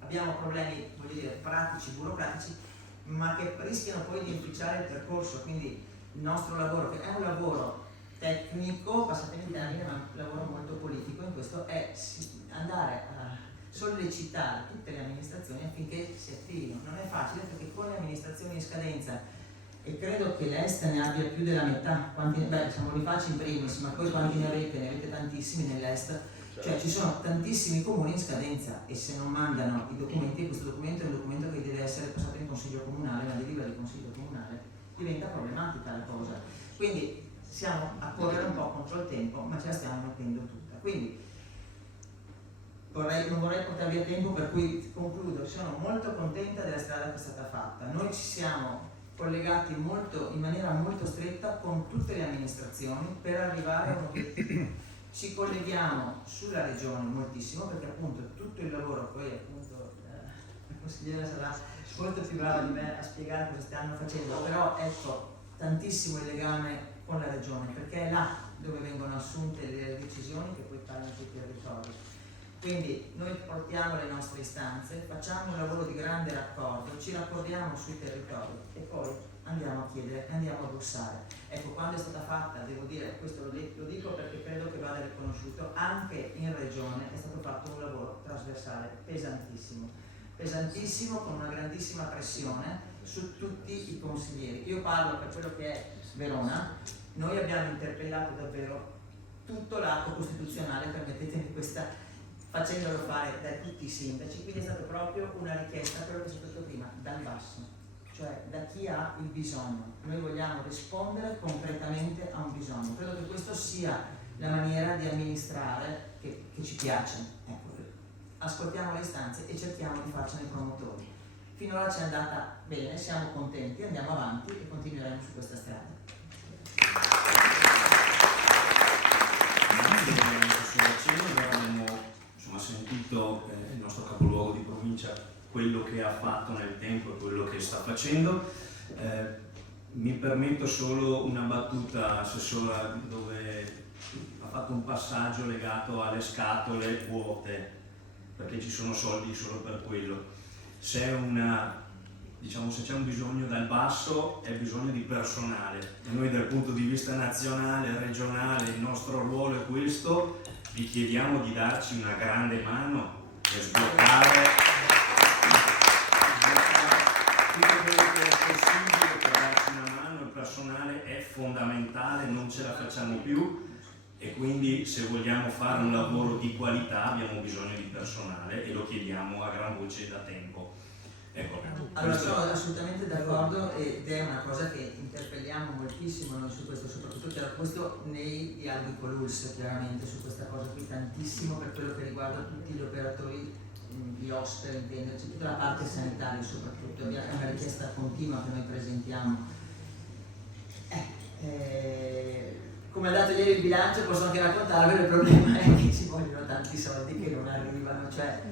abbiamo problemi, voglio dire, pratici, burocratici, ma che rischiano poi di inficiare il percorso, quindi il nostro lavoro, che è un lavoro tecnico, passatemi il termine, ma un lavoro molto politico, in questo è andare a sollecitare tutte le amministrazioni affinché si attivino. Non è facile perché con le amministrazioni in scadenza, e credo che l'Est ne abbia più della metà, siamo Bonifaci in primis, ma poi quanti ne avete tantissimi nell'Est, cioè ci sono tantissimi comuni in scadenza e se non mandano i documenti, e questo documento è un documento che deve essere passato in consiglio comunale, una delibera di consiglio comunale, diventa problematica la cosa. Quindi siamo a correre un po' contro il tempo, ma ce la stiamo mettendo tutta. Quindi non vorrei portare via tempo, per cui concludo. Sono molto contenta della strada che è stata fatta. Noi ci siamo collegati in maniera molto stretta con tutte le amministrazioni per arrivare a un obiettivo. Ci colleghiamo sulla Regione moltissimo perché appunto tutto il lavoro, poi appunto la consigliera sarà molto più brava di me a spiegare cosa stanno facendo, però ecco tantissimo il legame con la Regione perché è là dove vengono assunte le decisioni che poi parlano sui territori. Quindi noi portiamo le nostre istanze, facciamo un lavoro di grande raccordo, ci raccordiamo sui territori e poi andiamo a chiedere, andiamo a bussare. Ecco, quando è stata fatta, devo dire, questo lo dico perché credo che vada riconosciuto, anche in Regione è stato fatto un lavoro trasversale pesantissimo con una grandissima pressione su tutti i consiglieri. Io parlo per quello che è Verona, noi abbiamo interpellato davvero tutto l'arco costituzionale, permettetemi questa, facendolo fare da tutti i sindaci, quindi è stata proprio una richiesta, quello che è stato detto prima, dal basso, cioè da chi ha il bisogno. Noi vogliamo rispondere concretamente a un bisogno. Credo che questa sia la maniera di amministrare che ci piace. Ecco, ascoltiamo le istanze e cerchiamo di farcene promotori. Finora ci è andata bene, siamo contenti, andiamo avanti e continueremo su questa strada. Abbiamo sentito il nostro capoluogo di provincia, quello che ha fatto nel tempo e quello che sta facendo. Mi permetto solo una battuta, Assessora, dove ha fatto un passaggio legato alle scatole vuote, perché ci sono soldi solo per quello. Se c'è un bisogno dal basso è bisogno di personale e noi dal punto di vista nazionale, regionale, il nostro ruolo è questo. Vi chiediamo di darci una grande mano per sbloccare tutto quello che è possibile, per darci una mano. Il personale è fondamentale, non ce la facciamo più e quindi se vogliamo fare un lavoro di qualità abbiamo bisogno di personale e lo chiediamo a gran voce da tempo. Ecco, allora sono assolutamente d'accordo ed è una cosa che interpelliamo moltissimo noi su questo, soprattutto questo nei dialoghi con l'ULSS, chiaramente su questa cosa qui tantissimo per quello che riguarda tutti gli operatori, gli host, intenderci, tutta la parte sanitaria soprattutto, è una richiesta continua che noi presentiamo. come ha dato ieri il bilancio posso anche raccontarvelo, il problema è che ci vogliono tanti soldi che non arrivano, cioè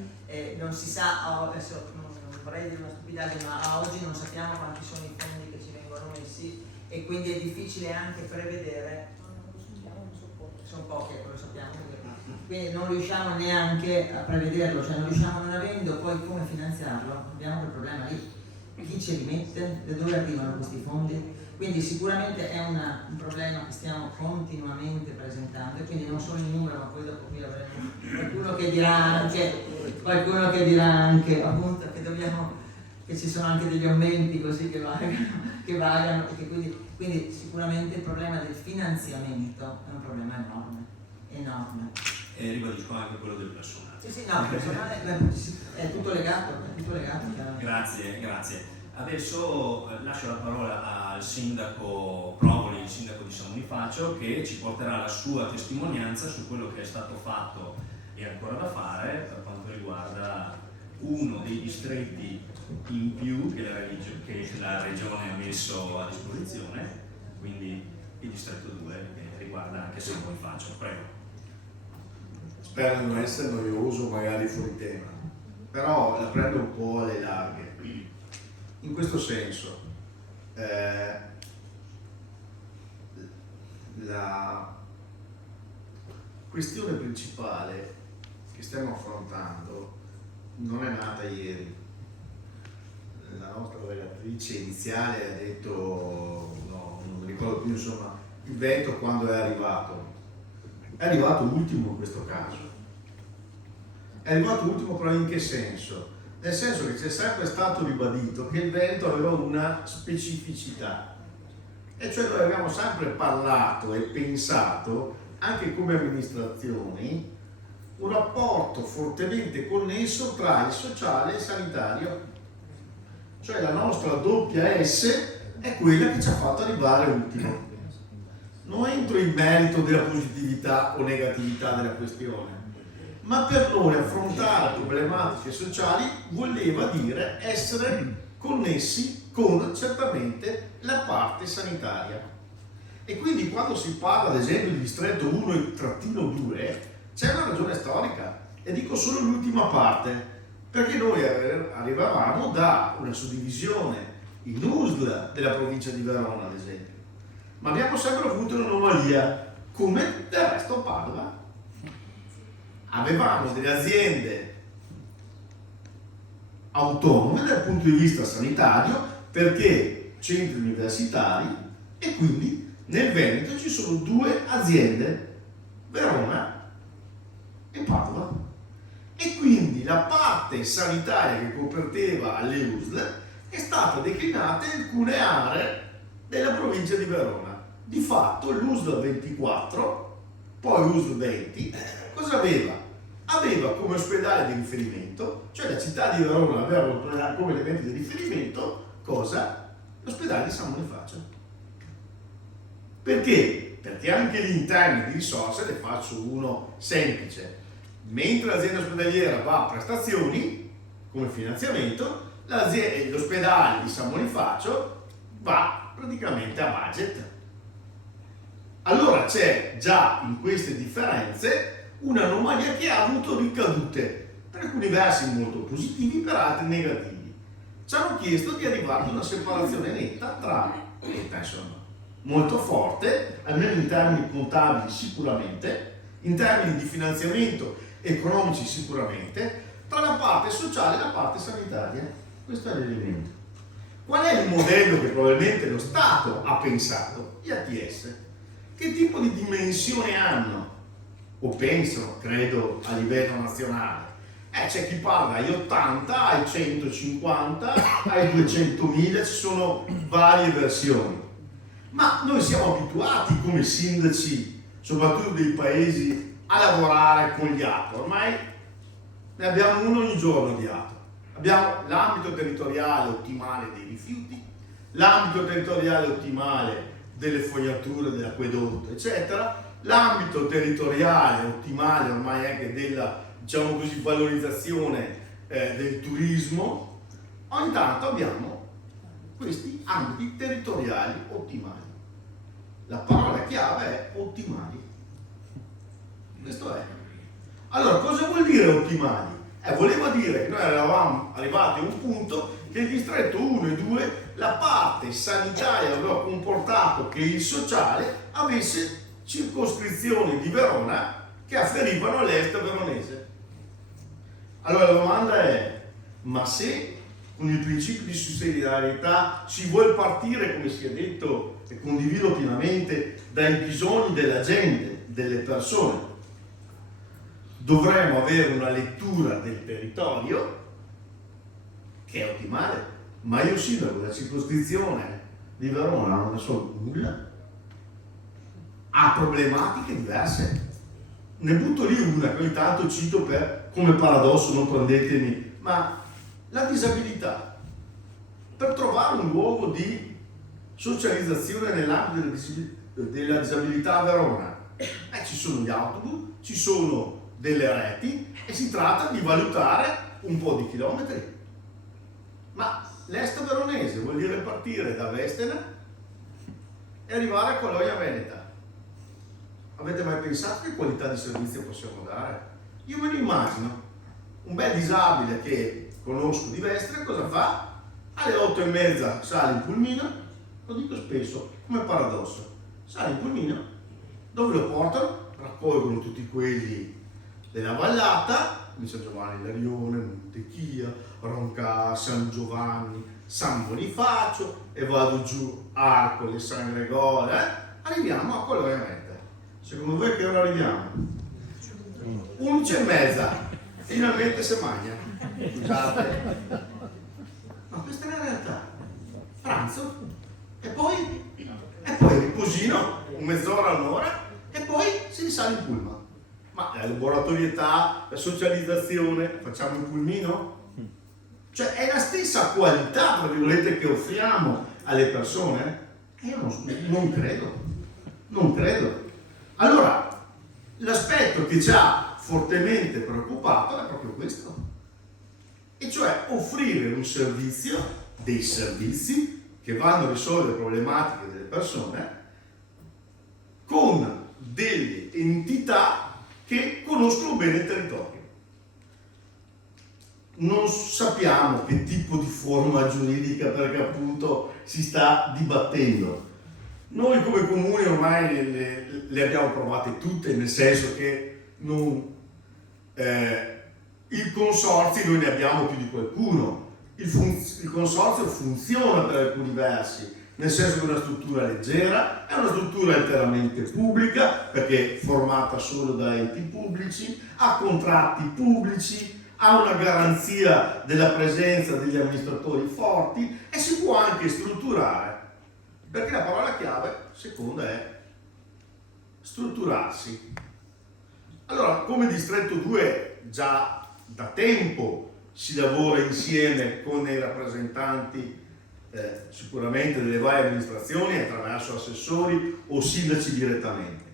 non si sa, adesso non vorrei dire una stupidaggine, ma a oggi non sappiamo quanti sono i fondi che ci vengono messi e quindi è difficile anche prevedere, sono pochi, lo sappiamo, quindi non riusciamo neanche a prevederlo, cioè non riusciamo, non avendo poi come finanziarlo, abbiamo quel problema lì, chi ce li mette, da dove arrivano questi fondi? Quindi sicuramente è un problema che stiamo continuamente presentando e quindi non solo in numero, ma poi dopo qui avremo qualcuno che dirà anche appunto che ci sono anche degli aumenti così che vagano e che quindi sicuramente il problema del finanziamento è un problema enorme. E ribadisco anche quello del personale. Sì, no, il personale è tutto legato. Grazie. Adesso lascio la parola al sindaco Provoli, il sindaco di San Bonifacio, che ci porterà la sua testimonianza su quello che è stato fatto e ancora da fare per quanto riguarda uno dei distretti in più che la regione ha messo a disposizione, quindi il distretto 2 che riguarda anche San Bonifacio. Prego. Spero di non essere noioso, magari fuori tema, però la prendo un po' alle larghe. In questo senso, la questione principale che stiamo affrontando non è nata ieri. La nostra relatrice iniziale ha detto, no, non mi ricordo più, insomma, il veto quando è arrivato. È arrivato ultimo in questo caso. È arrivato ultimo però in che senso? Nel senso che c'è sempre stato ribadito che il Veneto aveva una specificità, e cioè noi abbiamo sempre parlato e pensato, anche come amministrazioni, un rapporto fortemente connesso tra il sociale e il sanitario. Cioè la nostra doppia S è quella che ci ha fatto arrivare ultimo. Non entro in merito della positività o negatività della questione, ma per noi affrontare problematiche sociali voleva dire essere connessi con certamente la parte sanitaria. E quindi quando si parla ad esempio di distretto 1-2 c'è una ragione storica, e dico solo l'ultima parte, perché noi arrivavamo da una suddivisione in USL della provincia di Verona ad esempio, ma abbiamo sempre avuto un'anomalia come del resto Padova. Avevamo delle aziende autonome dal punto di vista sanitario perché centri universitari, e quindi nel Veneto ci sono 2 aziende, Verona e Padova, e quindi la parte sanitaria che coperteva alle USL è stata declinata in alcune aree della provincia di Verona. Di fatto l'USL 24, poi USL 20, cosa aveva? Aveva come ospedale di riferimento, cioè la città di Verona aveva come elemento di riferimento, cosa? L'ospedale di San Bonifacio. Perché? Perché anche lì in termini di risorse, ne faccio uno semplice, mentre l'azienda ospedaliera va a prestazioni come finanziamento, l'ospedale di San Bonifacio va praticamente a budget. Allora c'è già in queste differenze un'anomalia che ha avuto ricadute, per alcuni versi molto positivi, per altri negativi. Ci hanno chiesto di arrivare ad una separazione netta tra, insomma, molto forte, almeno in termini contabili sicuramente, in termini di finanziamento economici sicuramente, tra la parte sociale e la parte sanitaria. Questo è l'elemento. Qual è il modello che probabilmente lo Stato ha pensato? Gli ATS. Che tipo di dimensione hanno? O pensano, credo, a livello nazionale? C'è chi parla ai 80, ai 150, ai 200.000, ci sono varie versioni. Ma noi siamo abituati come sindaci, soprattutto dei paesi, a lavorare con gli ATO. Ormai ne abbiamo uno ogni giorno di ATO. Abbiamo l'ambito territoriale ottimale dei rifiuti, l'ambito territoriale ottimale delle fognature, dell'acquedotto, eccetera, l'ambito territoriale ottimale ormai anche della, diciamo così, valorizzazione del turismo. Ogni tanto abbiamo questi ambiti territoriali ottimali. La parola chiave è ottimali. Questo è. Allora, cosa vuol dire ottimali? Voleva dire che noi eravamo arrivati a un punto che il distretto 1 e 2, la parte sanitaria aveva comportato che il sociale avesse circoscrizioni di Verona che afferivano all'est veronese. Allora la domanda è, ma se con il principio di sussidiarietà si vuole partire, come si è detto e condivido pienamente, dai bisogni della gente, delle persone, dovremmo avere una lettura del territorio che è ottimale, ma io sindaco della circoscrizione di Verona non ne so nulla, ha problematiche diverse. Ne butto lì una che ogni tanto cito come paradosso, non prendetemi, ma la disabilità. Per trovare un luogo di socializzazione nell'ambito della disabilità a Verona, ci sono gli autobus, ci sono delle reti e si tratta di valutare un po' di chilometri. Ma l'est veronese vuol dire partire da Vestena e arrivare a Colonia Veneta. Avete mai pensato che qualità di servizio possiamo dare? Io me lo immagino, un bel disabile che conosco di Vestre cosa fa? Alle 8:30 sale in pulmino, lo dico spesso come paradosso, sale in pulmino, dove lo portano? Raccolgono tutti quelli della vallata, quindi San Giovanni Larione, Montechia, Ronca, San Giovanni, San Bonifacio, e vado giù Arcole, San Gregorio, arriviamo a Colonia Veneta. Secondo voi che ora arriviamo? 11:30, finalmente si mangia. Scusate. Ma questa è la realtà. Pranzo, e poi riposino, mezz'ora, un'ora, e poi si risale in pullman. Ma la laboratorietà, la socializzazione, facciamo il pulmino? Cioè è la stessa qualità, tra virgolette, che offriamo alle persone? Io non credo. Allora, l'aspetto che ci ha fortemente preoccupato è proprio questo, e cioè offrire un servizio, dei servizi che vanno a risolvere le problematiche delle persone con delle entità che conoscono bene il territorio. Non sappiamo che tipo di forma giuridica, perché appunto si sta dibattendo. Noi come comune ormai le abbiamo provate tutte, nel senso che il consorzio noi ne abbiamo più di qualcuno. Il consorzio funziona per alcuni versi, nel senso che è una struttura leggera, è una struttura interamente pubblica, perché è formata solo da enti pubblici, ha contratti pubblici, ha una garanzia della presenza degli amministratori forti e si può anche strutturare, perché la parola chiave seconda è strutturarsi. Allora, come distretto 2 già da tempo si lavora insieme con i rappresentanti sicuramente delle varie amministrazioni attraverso assessori o sindaci direttamente,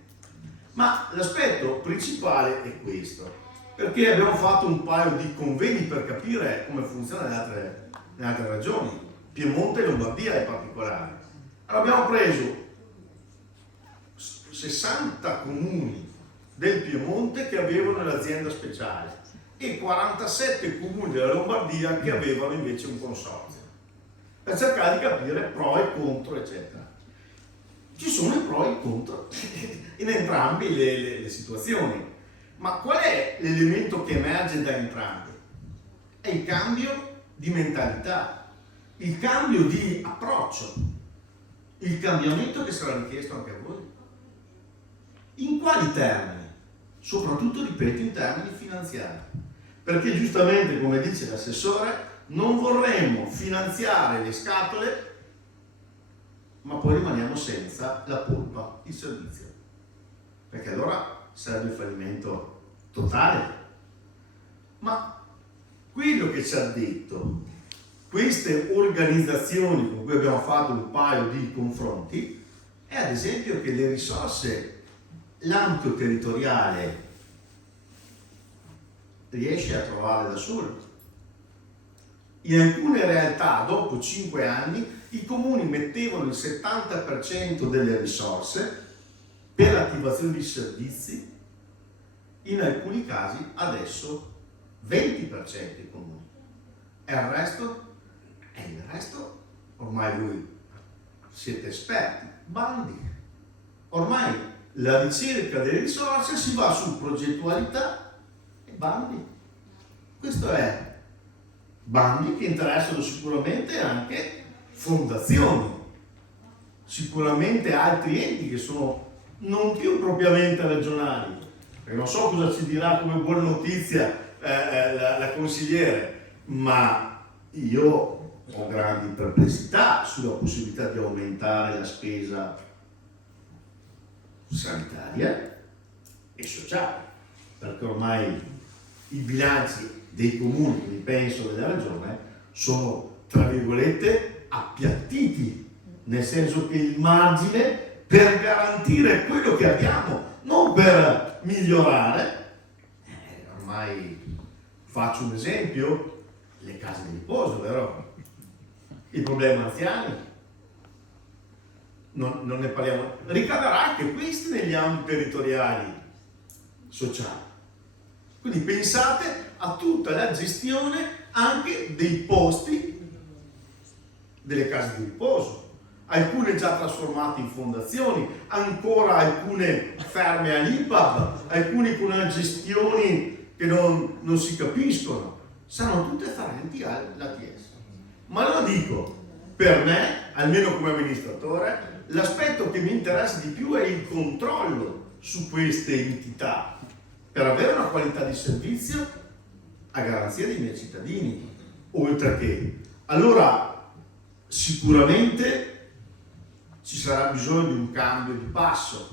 ma l'aspetto principale è questo, perché abbiamo fatto un paio di convegni per capire come funziona nelle altre regioni, Piemonte e Lombardia in particolare. Allora abbiamo preso 60 comuni del Piemonte che avevano l'azienda speciale e 47 comuni della Lombardia che avevano invece un consorzio, per cercare di capire pro e contro, eccetera. Ci sono i pro e i contro in entrambe le situazioni. Ma qual è l'elemento che emerge da entrambi? È il cambio di mentalità, il cambio di approccio, il cambiamento che sarà richiesto anche a voi. In quali termini? Soprattutto, ripeto, in termini finanziari. Perché giustamente, come dice l'assessore, non vorremmo finanziare le scatole, ma poi rimaniamo senza la polpa, il servizio. Perché allora sarebbe il fallimento totale. Ma quello che ci ha detto queste organizzazioni con cui abbiamo fatto un paio di confronti è ad esempio che le risorse, l'ambito territoriale riesce a trovare da solo. In alcune realtà, dopo 5 anni, i comuni mettevano il 70% delle risorse per l'attivazione di servizi, in alcuni casi adesso 20% i comuni. E il resto, ormai voi siete esperti, bandi. Ormai la ricerca delle risorse si va su progettualità e bandi. Questo è. Bandi che interessano sicuramente anche fondazioni, sicuramente altri enti che sono non più propriamente regionali. Perché non so cosa ci dirà come buona notizia la consigliere, ma io ho grandi perplessità sulla possibilità di aumentare la spesa sanitaria e sociale, perché ormai i bilanci dei comuni, quindi penso della regione, sono tra virgolette appiattiti, nel senso che il margine per garantire quello che abbiamo, non per migliorare, ormai faccio un esempio, le case di riposo, vero? Il problema anziani, non ne parliamo, ricadrà anche questi negli ambiti territoriali sociali. Quindi pensate a tutta la gestione anche dei posti delle case di riposo, alcune già trasformate in fondazioni, ancora alcune ferme all'IPAB, alcune con gestioni che non si capiscono, saranno tutte afferenti all'ATS. Ma lo dico, per me, almeno come amministratore, l'aspetto che mi interessa di più è il controllo su queste entità, per avere una qualità di servizio a garanzia dei miei cittadini, oltre che. Allora, sicuramente ci sarà bisogno di un cambio di passo,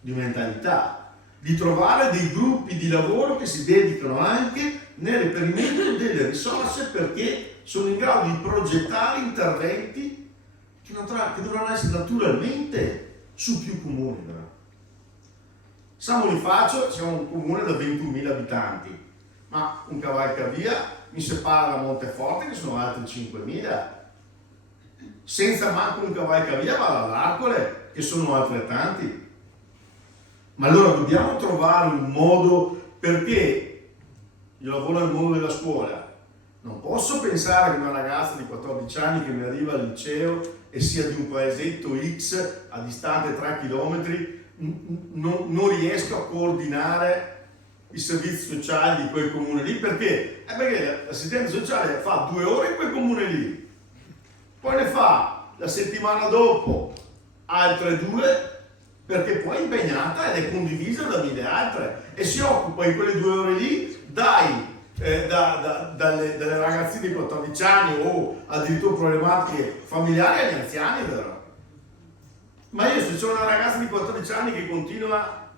di mentalità, di trovare dei gruppi di lavoro che si dedicano anche nel reperimento delle risorse, perché sono in grado di progettare interventi che dovranno essere naturalmente su più comuni. San Bonifacio siamo un comune da 21.000 abitanti, ma un cavalcavia mi separa da Monteforte che sono altri 5.000, senza manco un cavalcavia va all'Arcole che sono altrettanti. Ma allora dobbiamo trovare un modo, perché io lavoro nel mondo della scuola, non posso pensare che una ragazza di 14 anni che mi arriva al liceo e sia di un paesetto X a distante 3 km non riesco a coordinare i servizi sociali di quel comune lì, perché l'assistente sociale fa 2 ore in quel comune lì, poi ne fa la settimana dopo altre 2, perché poi è impegnata ed è condivisa da 1000 altre, e si occupa in quelle 2 ore lì dalle ragazzine di 14 anni o addirittura problematiche familiari agli anziani, vero? Ma io se c'è una ragazza di 14 anni che continua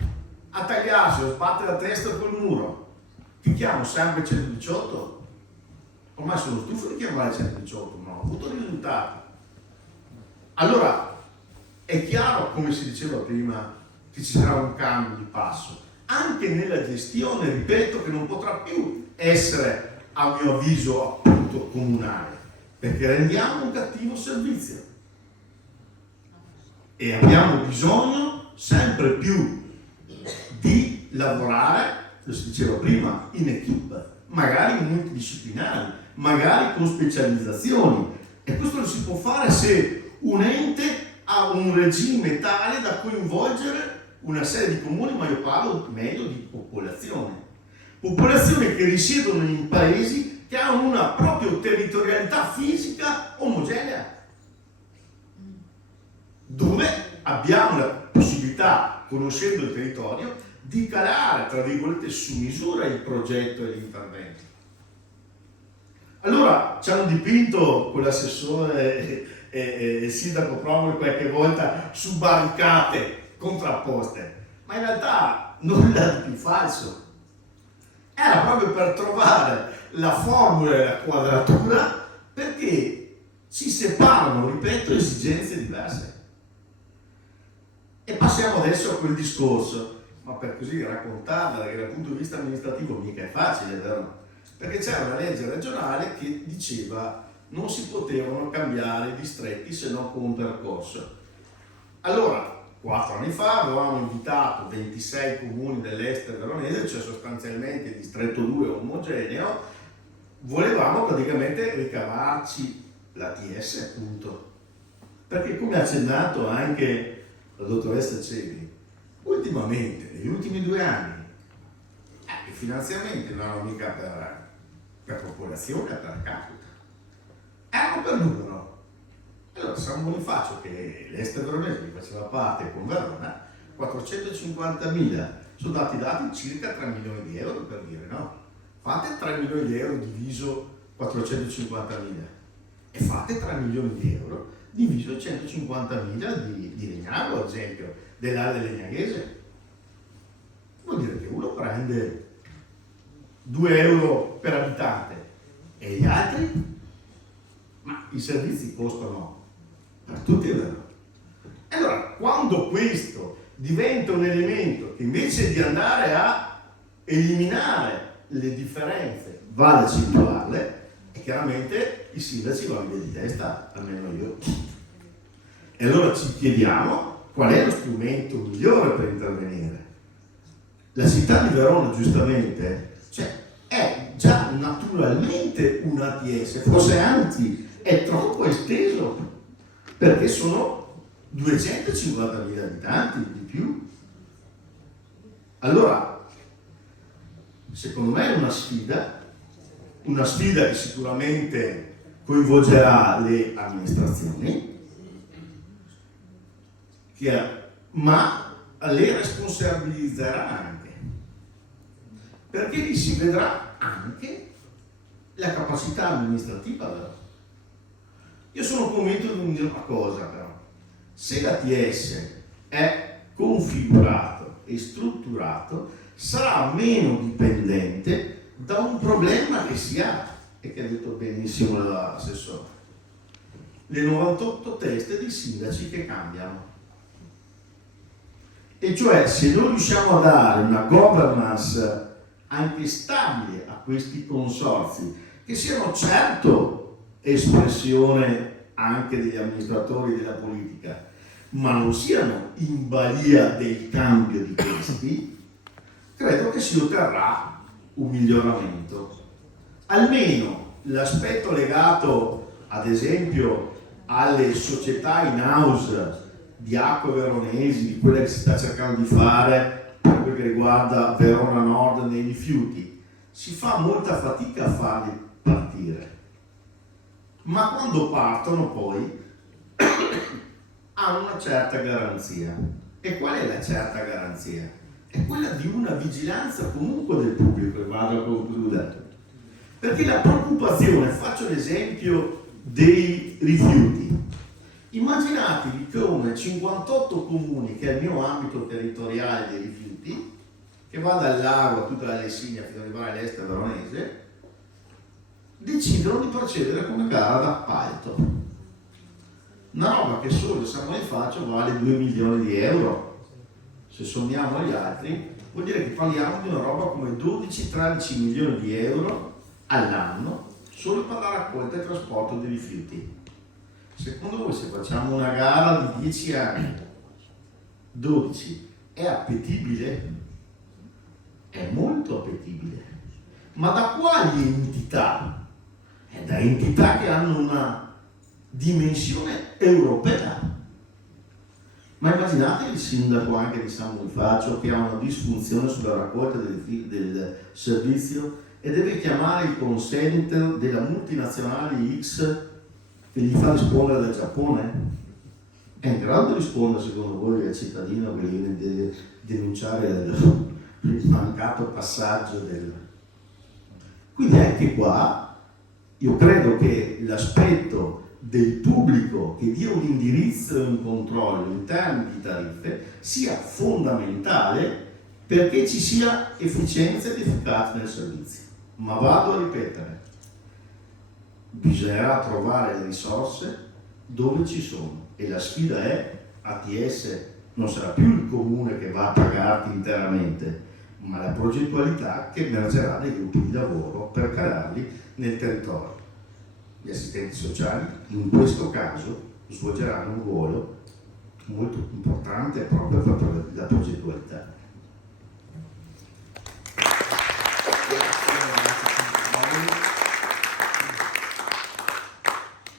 a tagliarsi o sbatte la testa col muro, ti chiamo sempre il 118? Ormai sono stufo di chiamare il 118, non ho avuto risultati. Allora è chiaro, come si diceva prima, che ci sarà un cambio di passo anche nella gestione, ripeto, che non potrà più essere, a mio avviso, appunto comunale, perché rendiamo un cattivo servizio e abbiamo bisogno sempre più di lavorare, lo si diceva prima, in equipe, magari multidisciplinari, magari con specializzazioni, e questo lo si può fare se un ente ha un regime tale da coinvolgere una serie di comuni, ma io parlo meglio di popolazione che risiedono in paesi che hanno una propria territorialità fisica omogenea, dove abbiamo la possibilità, conoscendo il territorio, di calare, tra virgolette, su misura il progetto e l'intervento. Allora ci hanno dipinto con l'assessore e il sindaco Promoli qualche volta su barricate contrapposte, ma in realtà nulla di più falso. Era proprio per trovare la formula e la quadratura, perché si separano, ripeto, esigenze diverse. E passiamo adesso a quel discorso, ma per così raccontarla, perché dal punto di vista amministrativo mica è facile, vero? perché c'era una legge regionale che diceva non si potevano cambiare i distretti se non con un percorso. Allora, 4 anni fa avevamo invitato 26 comuni dell'est veronese, cioè sostanzialmente il distretto 2 omogeneo, volevamo praticamente ricavarci l'ATS, appunto. Perché come ha accennato anche la dottoressa Celi, ultimamente, negli ultimi 2 anni, i finanziamenti non erano mica per popolazione, per capita, erano per numero. Allora San Bonifacio, che l'est veronese che faceva parte con Verona, 450.000, sono dati circa 3 milioni di euro, per dire, no? Fate 3 milioni di euro diviso 450.000 e fate 3 milioni di euro diviso 150.000 di Legnano, ad esempio, dell'area del Legnaghese. Vuol dire che uno prende 2 euro per abitante e gli altri? Ma i servizi costano per tutti, è vero? E allora, quando questo diventa un elemento che invece di andare a eliminare le differenze va ad accentuarle, e chiaramente i sindaci vanno via di testa, almeno io. E allora ci chiediamo qual è lo strumento migliore per intervenire. La città di Verona, giustamente, cioè, è già naturalmente un ATS, forse anzi è troppo esteso, perché sono 250.000 abitanti di più. Allora, secondo me è una sfida che sicuramente coinvolgerà le amministrazioni, ma le responsabilizzerà anche, perché lì si vedrà anche la capacità amministrativa. Io sono convinto di una cosa, però: se l'ATS è configurato e strutturato, sarà meno dipendente da un problema che si ha, e che ha detto benissimo l'assessore: le 98 teste dei sindaci che cambiano. E cioè, se noi riusciamo a dare una governance anche stabile a questi consorzi, che siano certo espressione anche degli amministratori della politica, ma non siano in balia del cambio di questi, credo che si otterrà un miglioramento. Almeno l'aspetto legato, ad esempio, alle società in house di acque veronesi, di quelle che si sta cercando di fare per quel che riguarda Verona Nord nei rifiuti, si fa molta fatica a farli partire. Ma quando partono poi hanno una certa garanzia. E qual è la certa garanzia? È quella di una vigilanza comunque del pubblico, e vado a concludere. Perché la preoccupazione, faccio l'esempio dei rifiuti. Immaginatevi come 58 comuni, che è il mio ambito territoriale dei rifiuti, che va dal lago a tutta la Lessigna fino ad arrivare all'est veronese, decidono di procedere con una gara d'appalto. Una roba che solo a San Bonifacio vale 2 milioni di euro. Se sommiamo gli altri, vuol dire che parliamo di una roba come 12-13 milioni di euro all'anno solo per la raccolta e trasporto dei rifiuti. Secondo voi, se facciamo una gara di 10 anni, 12, è appetibile? È molto appetibile. Ma da quali entità? Da entità che hanno una dimensione europea. Ma immaginate il sindaco anche di San Bonifacio che ha una disfunzione sulla raccolta del servizio e deve chiamare il call center della multinazionale X che gli fa rispondere dal Giappone? È in grado di rispondere, secondo voi, al cittadino che viene a denunciare il mancato passaggio del... Quindi anche qua io credo che l'aspetto del pubblico che dia un indirizzo e un controllo in termini di tariffe sia fondamentale perché ci sia efficienza ed efficacia nel servizio. Ma vado a ripetere, bisognerà trovare le risorse dove ci sono, e la sfida è: ATS non sarà più il comune che va a pagarti interamente, ma la progettualità che emergerà dai gruppi di lavoro per calarli nel territorio. Gli assistenti sociali in questo caso svolgeranno un ruolo molto importante proprio per la progettualità.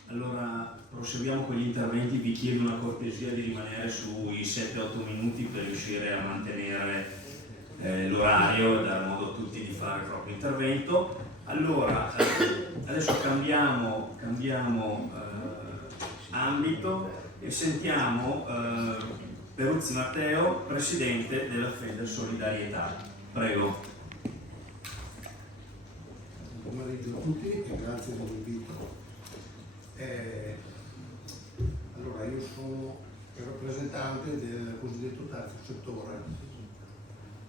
Allora proseguiamo con gli interventi, vi chiedo una cortesia di rimanere sui 7-8 minuti per riuscire a mantenere l'orario e dare modo a tutti di fare il proprio intervento. Allora, adesso cambiamo ambito e sentiamo Peruzzi Matteo, Presidente della Fede Solidarietà. Prego. Buon pomeriggio a tutti e grazie dell'invito. Allora, io sono il rappresentante del cosiddetto terzo settore.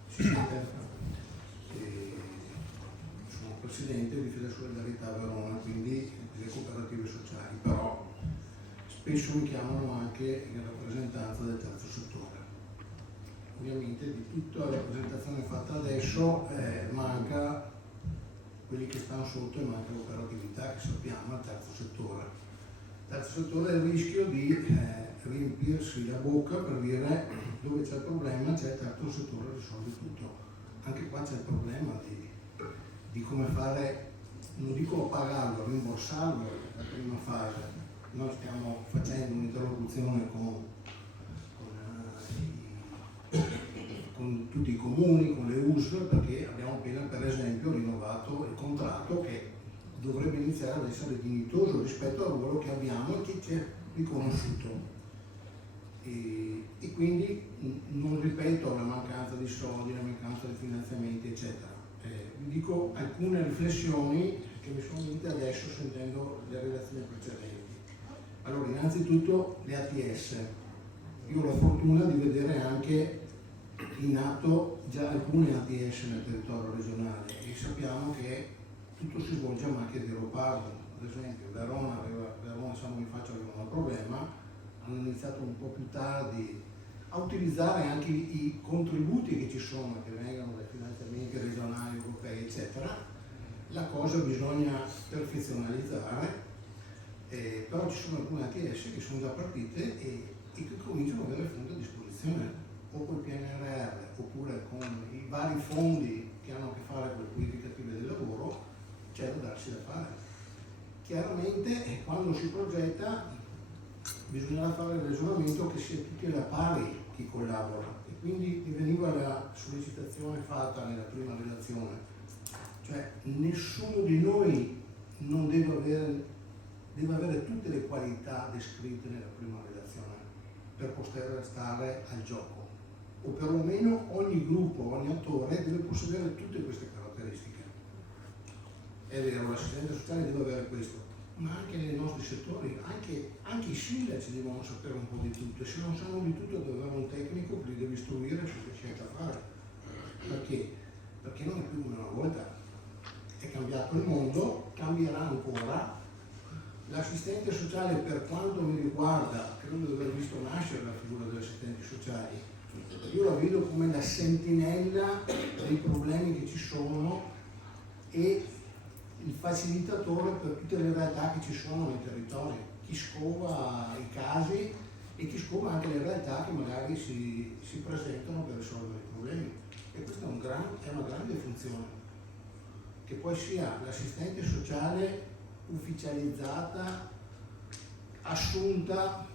Si sente? Sono presidente di Fede Solidarietà Verona, quindi delle cooperative sociali, però spesso mi chiamano anche in rappresentanza del terzo settore. Ovviamente di tutta la rappresentazione fatta adesso manca quelli che stanno sotto e manca l'operatività che sappiamo al terzo settore. Il terzo settore ha il rischio di riempirsi la bocca per dire dove c'è il problema c'è il terzo settore, risolve tutto. Anche qua c'è il problema di come fare, non dico pagarlo, rimborsarlo la prima fase. Noi stiamo facendo un'interlocuzione con tutti i comuni, con le USL, perché abbiamo appena per esempio rinnovato il contratto che dovrebbe iniziare ad essere dignitoso rispetto al ruolo che abbiamo e che ci è riconosciuto. E quindi non ripeto la mancanza di soldi, la mancanza di finanziamenti, eccetera. Vi dico alcune riflessioni che mi sono venute adesso sentendo le relazioni precedenti. Allora, innanzitutto le ATS. Io ho la fortuna di vedere anche in atto già alcune ATS nel territorio regionale e sappiamo che tutto si svolge a macchia di leopardo. Ad esempio Verona San Bonifacio aveva un problema, hanno iniziato un po' più tardi a utilizzare anche i contributi che ci sono, che vengono dai finanziamenti regionali, europei, eccetera. La cosa bisogna perfezionalizzare, però ci sono alcune ATS che sono già partite e che cominciano ad avere fondi a disposizione, o col PNRR oppure con i vari fondi che hanno a che fare con le politiche attive del lavoro. C'è da darsi da fare. Chiaramente quando si progetta bisognerà fare il ragionamento che sia tutti alla pari chi collabora, e quindi mi veniva la sollecitazione fatta nella prima relazione, cioè nessuno di noi non deve avere tutte le qualità descritte nella prima relazione per poter stare al gioco, o perlomeno ogni gruppo, ogni attore deve possedere tutte queste caratteristiche. È vero, l'assistente sociale deve avere questo, ma anche nei nostri settori, anche i sindaci devono sapere un po' di tutto, e se non sanno di tutto deve avere un tecnico che li deve istruire su che c'è da fare. Perché? Perché non è più come una volta, è cambiato il mondo, cambierà ancora. L'assistente sociale, per quanto mi riguarda, credo di aver visto nascere la figura degli assistenti sociali, io la vedo come la sentinella dei problemi che ci sono e il facilitatore per tutte le realtà che ci sono nei territori, chi scova i casi e chi scova anche le realtà che magari si presentano per risolvere i problemi. E questa è una grande funzione, che poi sia l'assistente sociale ufficializzata, assunta,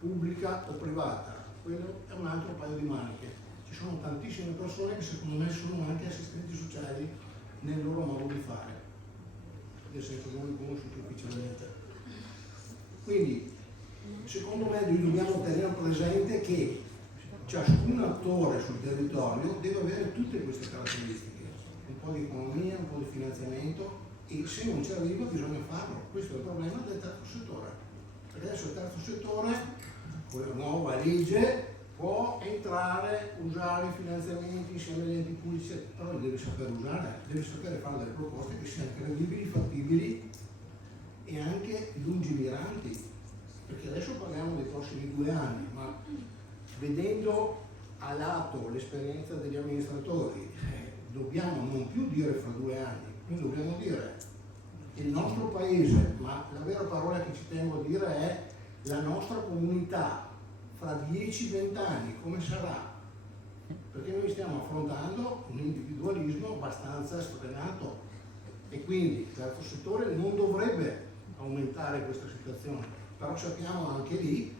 pubblica o privata. Quello è un altro paio di maniche. Ci sono tantissime persone che secondo me sono anche assistenti sociali nel loro modo di fare, nel senso non conosciuti ufficialmente. Quindi secondo me noi dobbiamo tenere presente che ciascun attore sul territorio deve avere tutte queste caratteristiche, un po' di economia, un po' di finanziamento, e se non ci arriva bisogna farlo. Questo è il problema del terzo settore, perché adesso il terzo settore con la nuova legge può entrare, usare i finanziamenti insieme agli enti pubblici, però li deve saper usare, deve sapere fare delle proposte che siano credibili, fattibili e anche lungimiranti, perché adesso parliamo dei prossimi 2 anni, ma vedendo a lato l'esperienza degli amministratori, dobbiamo non più dire fra 2 anni, quindi dobbiamo dire il nostro paese, ma la vera parola che ci tengo a dire è la nostra comunità fra 10-20 anni, come sarà? Perché noi stiamo affrontando un individualismo abbastanza sfrenato e quindi il terzo settore non dovrebbe aumentare questa situazione, però sappiamo anche lì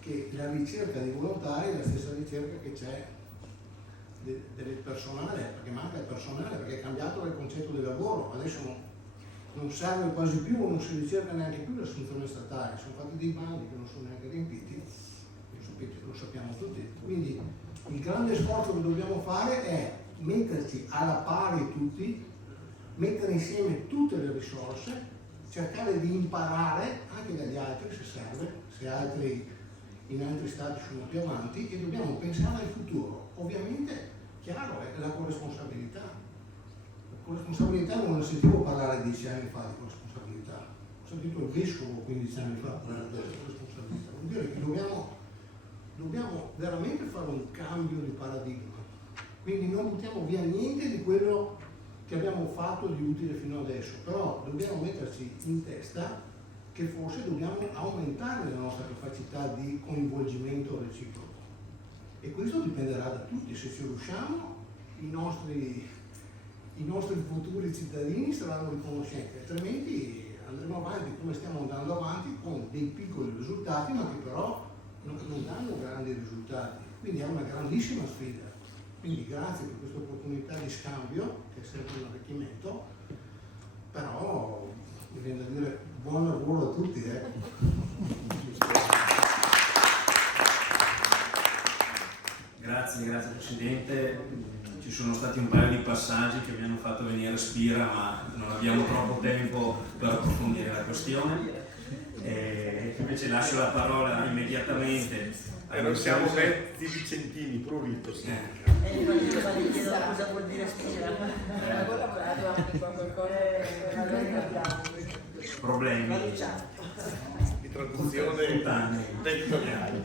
che la ricerca dei volontari è la stessa ricerca che c'è del personale, perché manca il personale, perché è cambiato il concetto del lavoro, adesso non serve quasi più, non si ricerca neanche più l'assunzione statale, sono fatti dei bandi che non sono neanche riempiti, lo sappiamo tutti. Quindi il grande sforzo che dobbiamo fare è metterci alla pari tutti, mettere insieme tutte le risorse, cercare di imparare anche dagli altri se serve, se altri in altri stati sono più avanti, e dobbiamo pensare al futuro. Ovviamente, chiaro, è la corresponsabilità. La corresponsabilità non ne sentivo parlare 10 anni fa di corresponsabilità, ho sentito il vescovo 15 anni fa parlare di corresponsabilità. Vuol dire che dobbiamo veramente fare un cambio di paradigma, quindi non buttiamo via niente di quello che abbiamo fatto di utile fino adesso, però dobbiamo metterci in testa che forse dobbiamo aumentare la nostra capacità di coinvolgimento reciproco, e questo dipenderà da tutti. Se ci riusciamo, i nostri futuri cittadini saranno riconoscenti, altrimenti andremo avanti come stiamo andando avanti, con dei piccoli risultati, ma che però non danno grandi risultati, quindi è una grandissima sfida. Quindi grazie per questa opportunità di scambio, che è sempre un arricchimento, però mi viene da dire buon lavoro a tutti. Grazie Presidente. Ci sono stati un paio di passaggi che mi hanno fatto venire spira, ma non abbiamo troppo tempo per approfondire la questione. Invece lascio la parola immediatamente. Non siamo mezzi vicentini, prurito. Gli chiedo cosa vuol dire spira. Ha collaborato anche con qualcosa Problemi Di traduzione editoriale.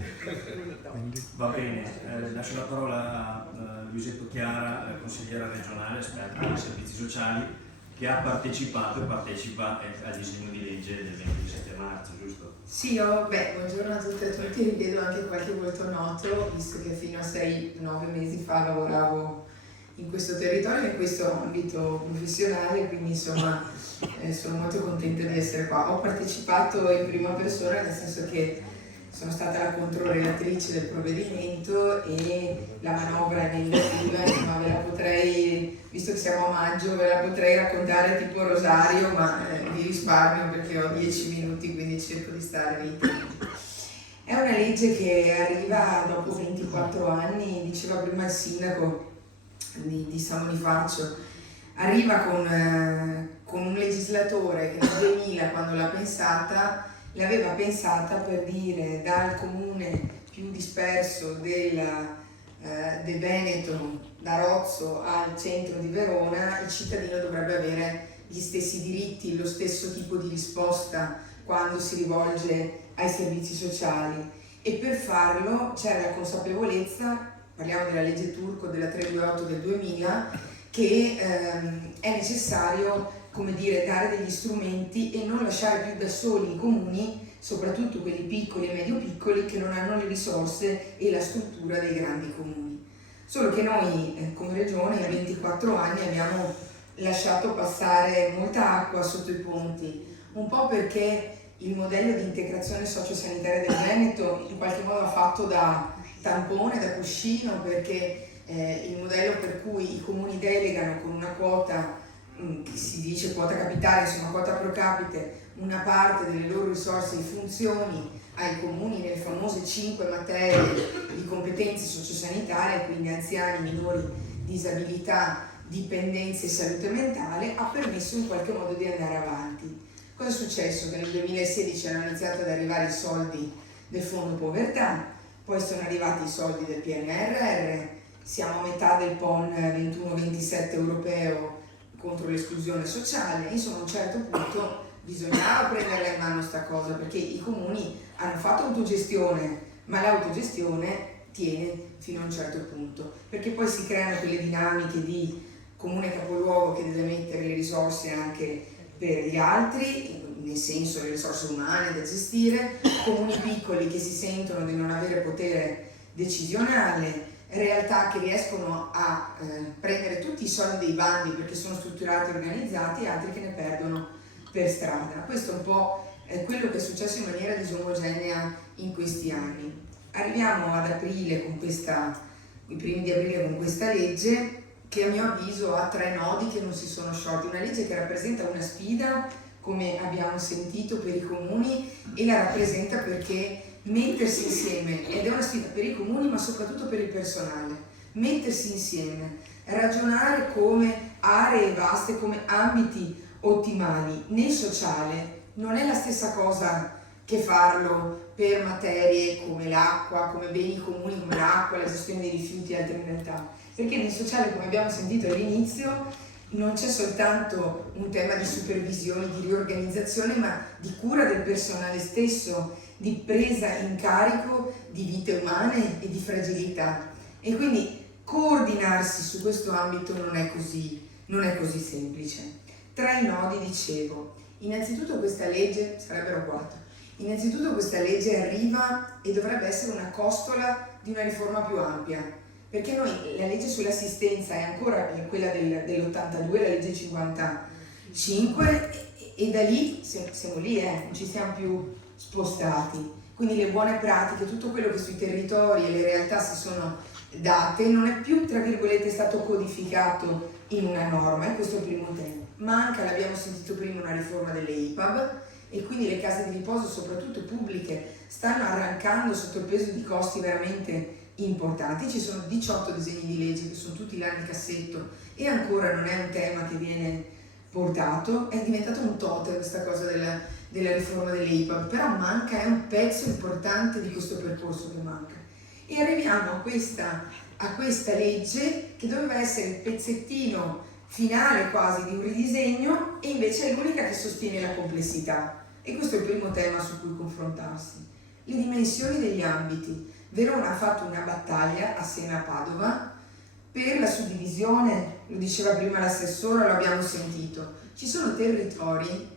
Va bene, lascio la parola a Luisetto Chiara, consigliera regionale, esperta dei servizi sociali, che ha partecipato e partecipa al disegno di legge del 27 marzo, giusto? Sì, buongiorno a tutte e a tutti, rivedo anche qualche volto noto, visto che fino a 6-9 mesi fa lavoravo in questo territorio, in questo ambito professionale, quindi insomma sono molto contenta di essere qua. Ho partecipato in prima persona, nel senso che sono stata la controrelatrice del provvedimento e la manovra emendativa, ma ve la potrei, visto che siamo a maggio, ve la potrei raccontare tipo Rosario, ma vi risparmio perché ho 10 minuti, quindi cerco di stare nei tempi. È una legge che arriva dopo 24 anni, diceva prima il sindaco di San Bonifacio, arriva con un legislatore che nel 2000, quando l'ha pensata, l'aveva pensata per dire dal comune più disperso del Veneto, da Rozzo al centro di Verona, il cittadino dovrebbe avere gli stessi diritti, lo stesso tipo di risposta quando si rivolge ai servizi sociali, e per farlo c'era la consapevolezza, parliamo della legge Turco della 328 del 2000, che è necessario, come dire, dare degli strumenti e non lasciare più da soli i comuni, soprattutto quelli piccoli e medio piccoli, che non hanno le risorse e la struttura dei grandi comuni. Solo che noi come regione in 24 anni abbiamo lasciato passare molta acqua sotto i ponti, un po' perché il modello di integrazione sociosanitaria del Veneto in qualche modo ha fatto da tampone, da cuscino, perché il modello per cui i comuni delegano con una quota, che si dice quota capitale, insomma quota pro capite, una parte delle loro risorse e funzioni ai comuni nelle famose 5 materie di competenze sociosanitarie, quindi anziani, minori, disabilità, dipendenze e salute mentale, ha permesso in qualche modo di andare avanti. Cosa è successo? Che nel 2016 erano iniziati ad arrivare i soldi del Fondo Povertà, poi sono arrivati i soldi del PNRR, siamo a metà del PON 21-27 europeo contro l'esclusione sociale, insomma a un certo punto bisognava prenderla in mano sta cosa, perché i comuni hanno fatto autogestione, ma l'autogestione tiene fino a un certo punto, perché poi si creano quelle dinamiche di comune capoluogo che deve mettere le risorse anche per gli altri, nel senso le risorse umane da gestire, comuni piccoli che si sentono di non avere potere decisionale, realtà che riescono a prendere tutti i soldi dei bandi perché sono strutturati e organizzati, e altri che ne perdono per strada. Questo è un po' quello che è successo in maniera disomogenea in questi anni. Arriviamo ad aprile con i primi di aprile con questa legge che a mio avviso ha 3 nodi che non si sono sciolti. Una legge che rappresenta una sfida, come abbiamo sentito, per i comuni, e la rappresenta perché mettersi insieme, ed è una sfida per i comuni ma soprattutto per il personale, mettersi insieme, ragionare come aree vaste, come ambiti ottimali nel sociale, non è la stessa cosa che farlo per materie come l'acqua, come beni comuni come l'acqua, la gestione dei rifiuti e altre realtà. Perché nel sociale, come abbiamo sentito all'inizio, non c'è soltanto un tema di supervisione, di riorganizzazione, ma di cura del personale stesso, di presa in carico di vite umane e di fragilità. E quindi coordinarsi su questo ambito non è così semplice. 3 nodi, dicevo. Innanzitutto questa legge, sarebbero 4, innanzitutto questa legge arriva e dovrebbe essere una costola di una riforma più ampia, perché noi, la legge sull'assistenza è ancora quella dell'82, la legge 55, e da lì siamo lì, non ci siamo più spostati. Quindi le buone pratiche, tutto quello che sui territori e le realtà si sono date, non è più, tra virgolette, stato codificato in una norma, e questo è il primo tema. Manca, l'abbiamo sentito prima, una riforma delle IPAB, e quindi le case di riposo, soprattutto pubbliche, stanno arrancando sotto il peso di costi veramente importanti. Ci sono 18 disegni di legge che sono tutti là nel cassetto e ancora non è un tema che viene portato. È diventato un totem questa cosa della riforma delle IPAB, però manca, è un pezzo importante di questo percorso che manca. E arriviamo a questa legge che doveva essere il pezzettino finale quasi di un ridisegno, e invece è l'unica che sostiene la complessità, e questo è il primo tema su cui confrontarsi. Le dimensioni degli ambiti. Verona ha fatto una battaglia assieme a Padova per la suddivisione, lo diceva prima l'assessore, lo abbiamo sentito. Ci sono territori,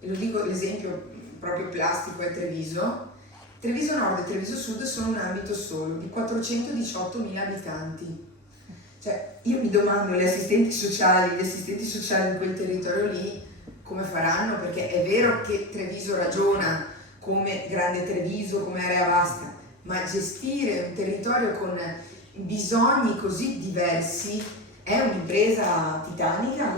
e lo dico l'esempio proprio plastico è Treviso Nord e Treviso Sud sono un ambito solo di 418.000 abitanti. Cioè, io mi domando, gli assistenti sociali in quel territorio lì come faranno? Perché è vero che Treviso ragiona come Grande Treviso, come area vasta, ma gestire un territorio con bisogni così diversi è un'impresa titanica,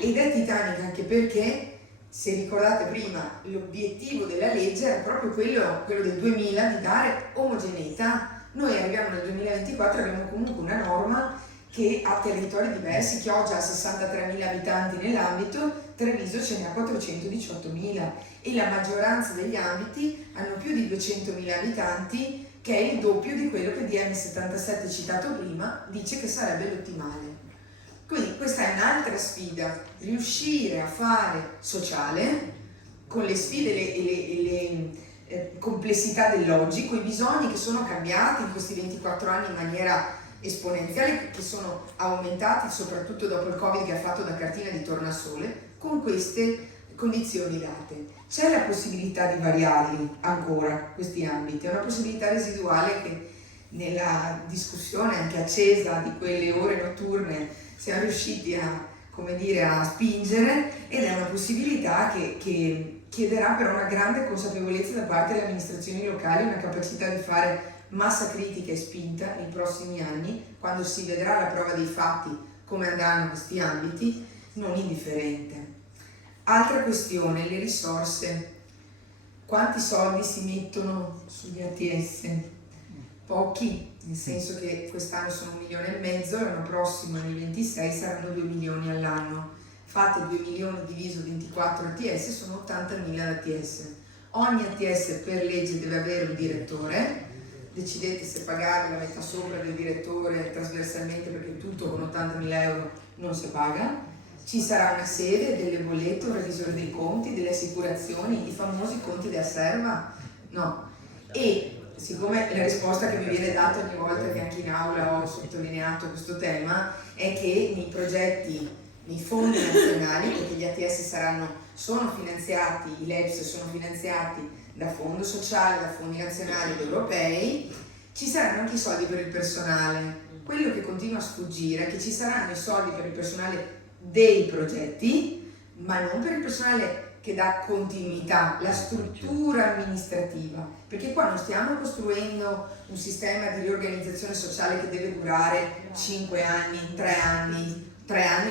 ed è titanica anche perché, se ricordate prima, l'obiettivo della legge era proprio quello del 2000, di dare omogeneità. Noi arriviamo nel 2024 e abbiamo comunque una norma che ha territori diversi. Chioggia ha 63.000 abitanti nell'ambito, Treviso ce ne ha 418.000, e la maggioranza degli ambiti hanno più di 200.000 abitanti, che è il doppio di quello che DM77 citato prima dice che sarebbe l'ottimale. Quindi questa è un'altra sfida, riuscire a fare sociale con le sfide e le complessità dell'oggi, con i bisogni che sono cambiati in questi 24 anni in maniera esponenziale, che sono aumentati soprattutto dopo il Covid, che ha fatto da cartina di tornasole, con queste condizioni date. C'è la possibilità di variarli ancora questi ambiti, è una possibilità residuale che nella discussione anche accesa di quelle ore notturne siamo riusciti a spingere, ed è una possibilità che chiederà però una grande consapevolezza da parte delle amministrazioni locali, una capacità di fare massa critica e spinta nei prossimi anni, quando si vedrà la prova dei fatti come andranno questi ambiti, non indifferente. Altra questione, le risorse. Quanti soldi si mettono sugli ATS? Pochi, nel senso che quest'anno sono 1,5 milioni, l'anno prossimo nel 26 saranno 2 milioni all'anno. Fate 2 milioni diviso 24 ATS, sono 80.000 ATS. Ogni ATS per legge deve avere un direttore, decidete se pagare la metà sopra del direttore trasversalmente, perché tutto con 80.000 euro non si paga. Ci sarà una sede, delle bollette, un revisore dei conti, delle assicurazioni, i famosi conti da serva? No. E siccome la risposta che mi viene data ogni volta che anche in aula ho sottolineato questo tema è che nei progetti, nei fondi nazionali, perché gli ATS sono finanziati, i LEPS sono finanziati da fondo sociale, da fondi nazionali ed europei, ci saranno anche i soldi per il personale. Quello che continua a sfuggire è che ci saranno i soldi per il personale dei progetti, ma non per il personale che dà continuità, la struttura amministrativa, perché qua non stiamo costruendo un sistema di riorganizzazione sociale che deve durare 5 anni, 3 anni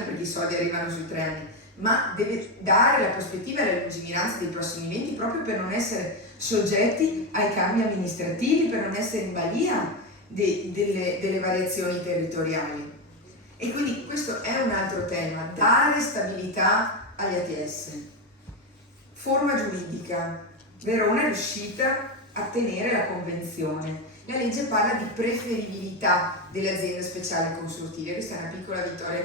perché i soldi arrivano sui 3 anni, ma deve dare la prospettiva e la lungimiranza dei prossimi 20 proprio per non essere soggetti ai cambi amministrativi, per non essere in balia delle variazioni territoriali. E quindi questo è un altro tema, dare stabilità agli ATS. Forma giuridica. Verona è riuscita a tenere la convenzione. La legge parla di preferibilità delle aziende speciali consultive. Questa è una piccola vittoria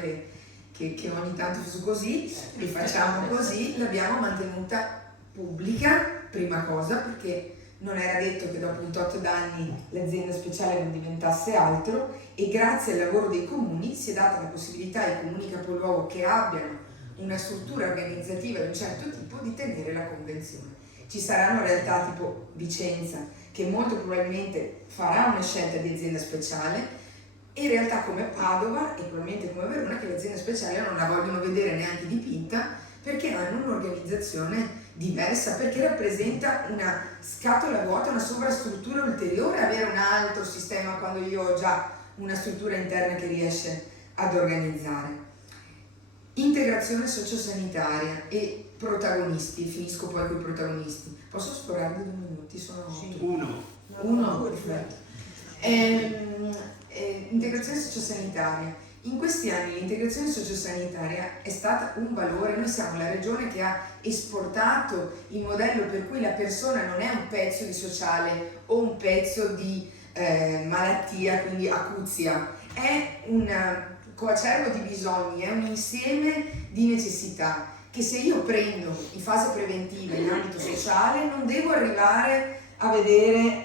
che ogni tanto su così, rifacciamo così, l'abbiamo mantenuta pubblica, prima cosa, perché non era detto che dopo 28 anni l'azienda speciale non diventasse altro, e grazie al lavoro dei comuni si è data la possibilità ai comuni capoluogo che abbiano una struttura organizzativa di un certo tipo di tenere la convenzione. Ci saranno realtà tipo Vicenza che molto probabilmente farà una scelta di azienda speciale, e realtà come Padova e probabilmente come Verona che l'azienda speciale non la vogliono vedere neanche dipinta, perché hanno un'organizzazione diversa, perché rappresenta una scatola vuota, una sovrastruttura ulteriore avere un altro sistema quando io ho già una struttura interna che riesce ad organizzare. Integrazione sociosanitaria e protagonisti, finisco poi con i protagonisti. Posso sforare 2 minuti? Sono 8. Uno, perfetto. Integrazione sociosanitaria. In questi anni l'integrazione sociosanitaria è stata un valore. Noi siamo la regione che ha esportato il modello per cui la persona non è un pezzo di sociale o un pezzo di malattia, quindi acuzia, è un coacervo di bisogni, è un insieme di necessità che se io prendo in fase preventiva in ambito sociale non devo arrivare a vedere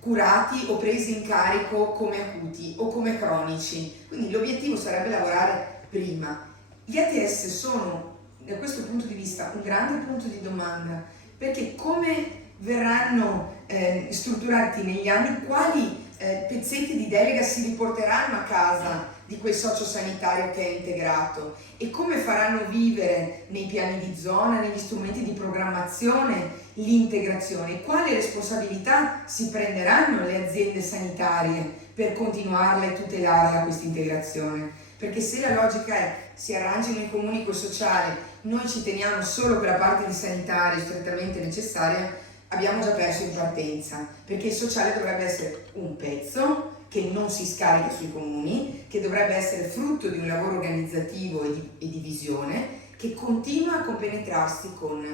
curati o presi in carico come acuti o come cronici. Quindi l'obiettivo sarebbe lavorare prima. Gli ATS sono, da questo punto di vista, un grande punto di domanda, perché come verranno strutturati negli anni, quali pezzetti di delega si riporteranno a casa di quel sociosanitario che è integrato, e come faranno vivere nei piani di zona, negli strumenti di programmazione l'integrazione, quali responsabilità si prenderanno le aziende sanitarie per continuarla e tutelarla questa integrazione. Perché se la logica è si arrangino i comuni col sociale, noi ci teniamo solo per la parte di sanitario strettamente necessaria, abbiamo già perso in partenza, perché il sociale dovrebbe essere un pezzo che non si scarica sui comuni, che dovrebbe essere frutto di un lavoro organizzativo e di visione, che continua a compenetrarsi con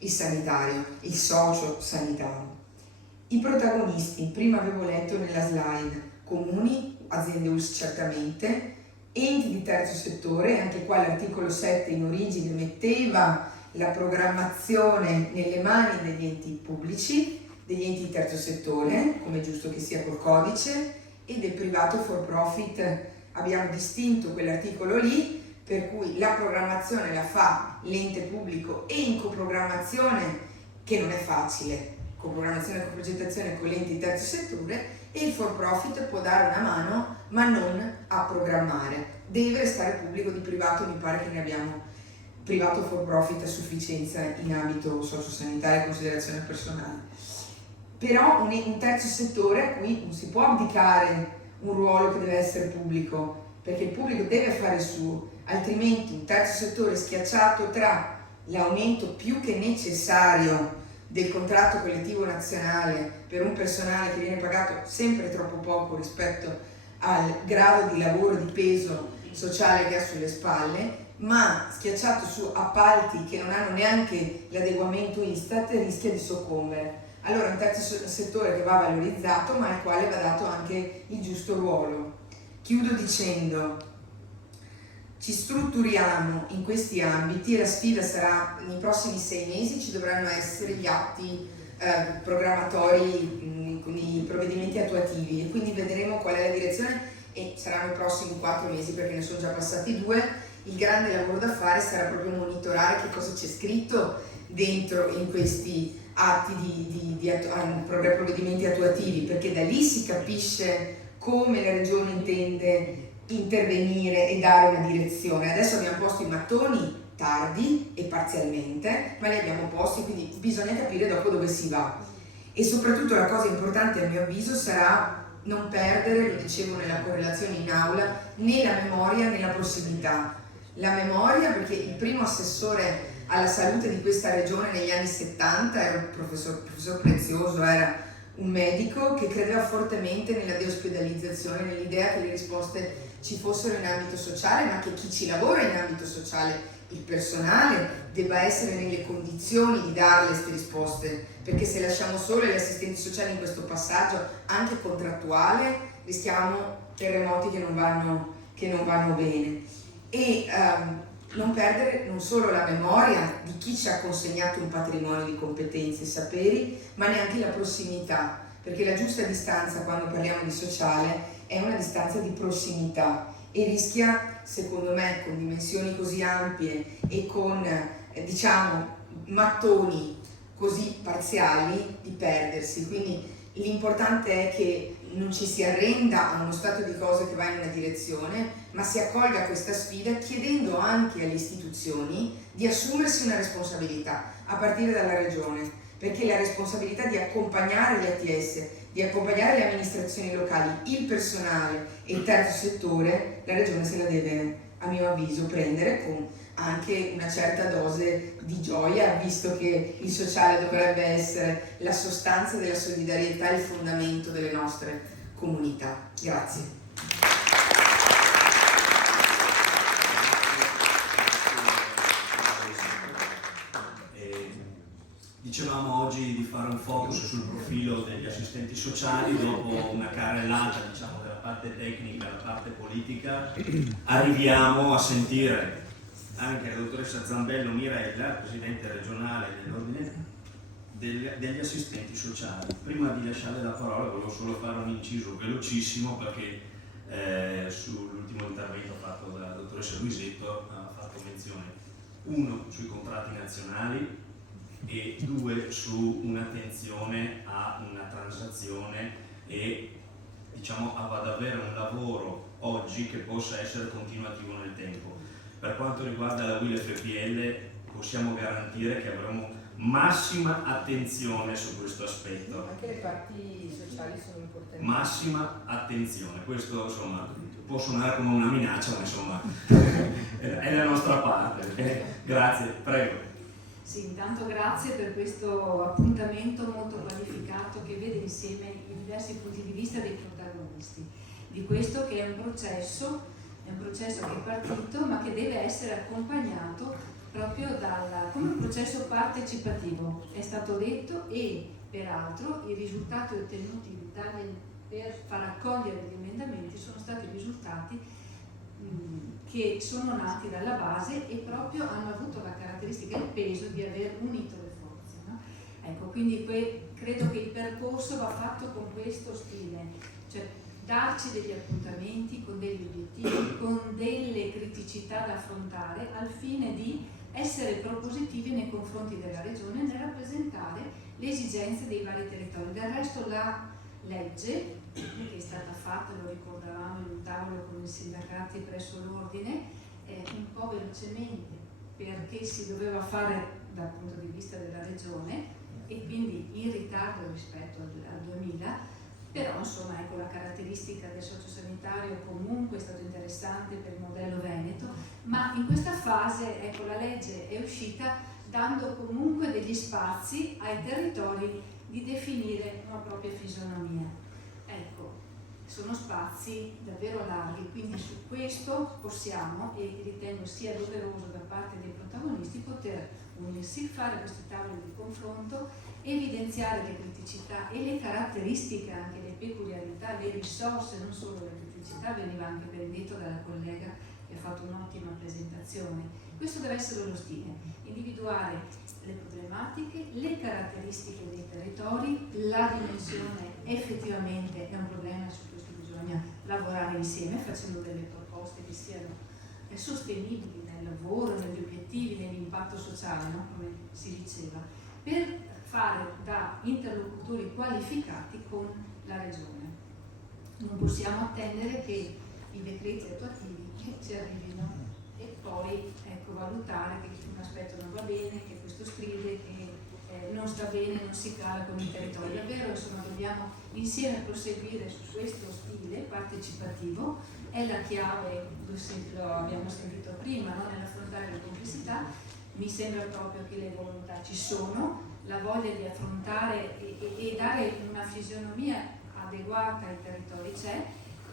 il sanitario, il socio-sanitario. I protagonisti, prima avevo letto nella slide, comuni, aziende ULSS certamente, enti di terzo settore, anche qua l'articolo 7 in origine metteva la programmazione nelle mani degli enti pubblici, degli enti di terzo settore, come è giusto che sia col codice, e del privato for profit. Abbiamo distinto quell'articolo lì, per cui la programmazione la fa l'ente pubblico e in coprogrammazione, che non è facile, coprogrammazione e coprogettazione con l'ente di terzo settore, e il for profit può dare una mano ma non a programmare, deve restare pubblico. Di privato mi pare che ne abbiamo privato for profit a sufficienza in ambito sociosanitario e considerazione personale. Però un terzo settore a cui non si può abdicare un ruolo che deve essere pubblico, perché il pubblico deve fare il suo, altrimenti un terzo settore schiacciato tra l'aumento più che necessario del contratto collettivo nazionale per un personale che viene pagato sempre troppo poco rispetto al grado di lavoro di peso sociale che ha sulle spalle, ma schiacciato su appalti che non hanno neanche l'adeguamento Istat, rischia di soccombere. Allora un terzo settore che va valorizzato, ma al quale va dato anche il giusto ruolo. Chiudo dicendo, ci strutturiamo in questi ambiti e la sfida sarà nei prossimi 6 mesi, ci dovranno essere gli atti programmatori con i provvedimenti attuativi e quindi vedremo qual è la direzione e saranno i prossimi 4 mesi perché ne sono già passati 2. Il grande lavoro da fare sarà proprio monitorare che cosa c'è scritto dentro in questi atti di provvedimenti attuativi, perché da lì si capisce come la Regione intende intervenire e dare una direzione. Adesso abbiamo posto i mattoni tardi e parzialmente, ma li abbiamo posti, quindi bisogna capire dopo dove si va. E soprattutto la cosa importante a mio avviso sarà non perdere, lo dicevo nella correlazione in aula, né la memoria né la prossimità. La memoria perché il primo assessore alla salute di questa regione negli anni 70 era un professor Prezioso, era un medico che credeva fortemente nella deospedalizzazione, nell'idea che le risposte ci fossero in ambito sociale, ma che chi ci lavora in ambito sociale, il personale, debba essere nelle condizioni di dare queste risposte, perché se lasciamo solo gli assistenti sociali in questo passaggio, anche contrattuale, rischiamo terremoti che non vanno bene. E non perdere non solo la memoria di chi ci ha consegnato un patrimonio di competenze e saperi, ma neanche la prossimità, perché la giusta distanza quando parliamo di sociale è una distanza di prossimità e rischia, secondo me, con dimensioni così ampie e con mattoni così parziali, di perdersi. Quindi l'importante è che non ci si arrenda a uno stato di cose che va in una direzione, ma si accolga questa sfida chiedendo anche alle istituzioni di assumersi una responsabilità, a partire dalla Regione, perché la responsabilità di accompagnare gli ATS, di accompagnare le amministrazioni locali, il personale e il terzo settore, la Regione se la deve, a mio avviso, prendere con anche una certa dose di gioia, visto che il sociale dovrebbe essere la sostanza della solidarietà e il fondamento delle nostre comunità. Grazie. Dicevamo oggi di fare un focus sul profilo degli assistenti sociali, dopo una carrellata della parte tecnica e della parte politica, arriviamo a sentire anche la dottoressa Zambello Mirella, presidente regionale dell'ordine degli assistenti sociali. Prima di lasciare la parola volevo solo fare un inciso velocissimo perché sull'ultimo intervento fatto dalla dottoressa Luisetto ha fatto menzione 1 sui contratti nazionali e 2 su un'attenzione a una transazione e ad avere un lavoro oggi che possa essere continuativo nel tempo. Per quanto riguarda la WIL FPL possiamo garantire che avremo massima attenzione su questo aspetto. Anche le parti sociali sono importanti. Massima attenzione, questo può suonare come una minaccia, ma è la nostra parte. Grazie, prego. Sì, intanto grazie per questo appuntamento molto qualificato che vede insieme i diversi punti di vista dei protagonisti di questo che è un processo che è partito ma che deve essere accompagnato proprio come un processo partecipativo, è stato detto, e peraltro i risultati ottenuti in Italia per far accogliere gli emendamenti sono stati risultati che sono nati dalla base e proprio hanno avuto la caratteristica e il peso di aver unito le forze, no? Ecco, quindi credo che il percorso va fatto con questo stile, cioè darci degli appuntamenti con degli obiettivi, con delle criticità da affrontare al fine di essere propositivi nei confronti della Regione nel rappresentare le esigenze dei vari territori. Del resto la legge che è stata fatta, lo ricordavamo in un tavolo con i sindacati presso l'ordine, un po' velocemente perché si doveva fare dal punto di vista della Regione e quindi in ritardo rispetto al 2000, però insomma ecco la caratteristica del sociosanitario comunque è stato interessante per il modello Veneto, ma in questa fase ecco la legge è uscita dando comunque degli spazi ai territori di definire una propria fisionomia. Ecco, sono spazi davvero larghi, quindi su questo possiamo, e ritengo sia doveroso da parte dei protagonisti, poter unirsi, fare questi tavoli di confronto, evidenziare le criticità e le caratteristiche, anche le peculiarità, le risorse, non solo le criticità, veniva anche ben detto dalla collega che ha fatto un'ottima presentazione. Questo deve essere lo stile, individuare le problematiche, le caratteristiche dei territori, la dimensione effettivamente è un problema su cui bisogna lavorare insieme facendo delle proposte che siano sostenibili nel lavoro, negli obiettivi, nell'impatto sociale, no? Come si diceva, per fare da interlocutori qualificati con la Regione. Non possiamo attendere che i decreti attuativi ci arrivino e poi valutare che un aspetto non va bene, che questo stride, che non sta bene, non si cala con il territorio. Davvero, insomma, dobbiamo insieme proseguire su questo stile partecipativo, è la chiave, lo abbiamo sentito prima, no? Nell'affrontare la complessità. Mi sembra proprio che le volontà ci sono, la voglia di affrontare e dare una fisionomia adeguata ai territori c'è,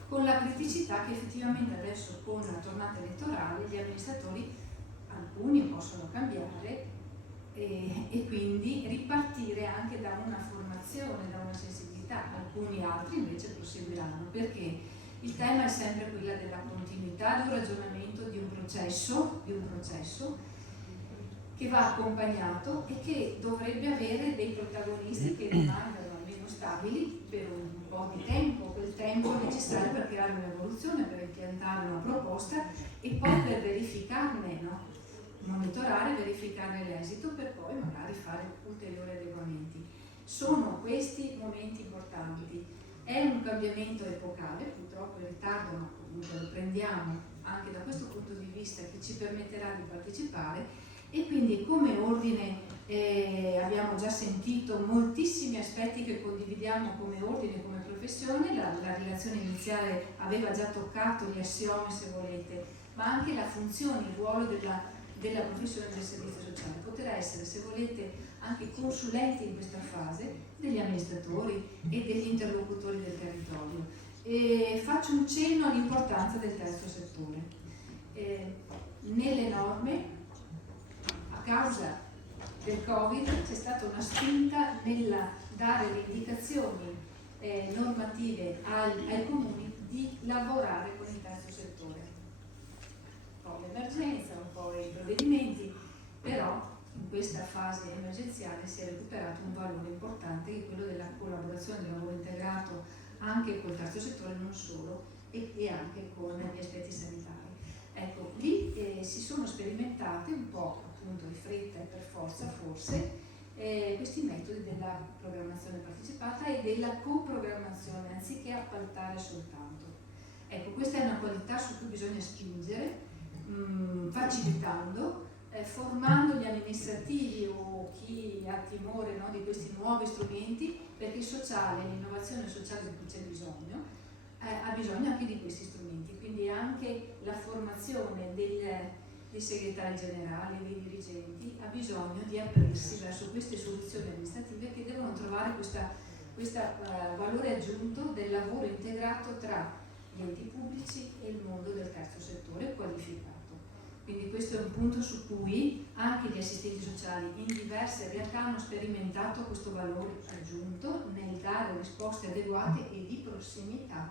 con la criticità che effettivamente adesso con la tornata elettorale gli amministratori, alcuni possono cambiare e quindi ripartire anche da una formazione, da una sensibilità, alcuni altri invece proseguiranno, perché il tema è sempre quella della continuità di un ragionamento, di un processo che va accompagnato e che dovrebbe avere dei protagonisti che rimangano almeno stabili per un po' di tempo, quel tempo necessario per creare un'evoluzione, per impiantare una proposta e poi per verificarne, no? Monitorare, verificarne l'esito per poi magari fare ulteriori adeguamenti. Sono questi momenti importanti. È un cambiamento epocale, purtroppo in ritardo, ma comunque lo prendiamo anche da questo punto di vista che ci permetterà di partecipare e quindi come ordine abbiamo già sentito moltissimi aspetti che condividiamo come ordine, come professione, la relazione iniziale aveva già toccato gli assiomi se volete, ma anche la funzione, il ruolo della professione del servizio sociale, potrà essere se volete anche consulenti in questa fase degli amministratori e degli interlocutori del territorio. E faccio un cenno all'importanza del terzo settore. Nelle norme, a causa del Covid, c'è stata una spinta nel dare le indicazioni normative ai comuni di lavorare con il terzo settore. Un po' l'emergenza, un po' i provvedimenti, però in questa fase emergenziale si è recuperato un valore importante che è quello della collaborazione, del lavoro integrato anche col terzo settore, non solo, e anche con gli aspetti sanitari. Ecco, lì si sono sperimentate un po' appunto di fretta e per forza forse questi metodi della programmazione partecipata e della coprogrammazione anziché appaltare soltanto. Ecco, questa è una qualità su cui bisogna spingere, facilitando, formando gli amministrativi o chi ha timore, no, di questi nuovi strumenti, perché il sociale, l'innovazione sociale di cui c'è bisogno, ha bisogno anche di questi strumenti, quindi anche la formazione dei segretari generali, dei dirigenti, ha bisogno di aprirsi verso queste soluzioni amministrative che devono trovare questo valore aggiunto del lavoro integrato tra gli enti pubblici e il mondo del terzo settore qualificato. Quindi questo è un punto su cui anche gli assistenti sociali in diverse realtà hanno sperimentato questo valore aggiunto nel dare risposte adeguate e di prossimità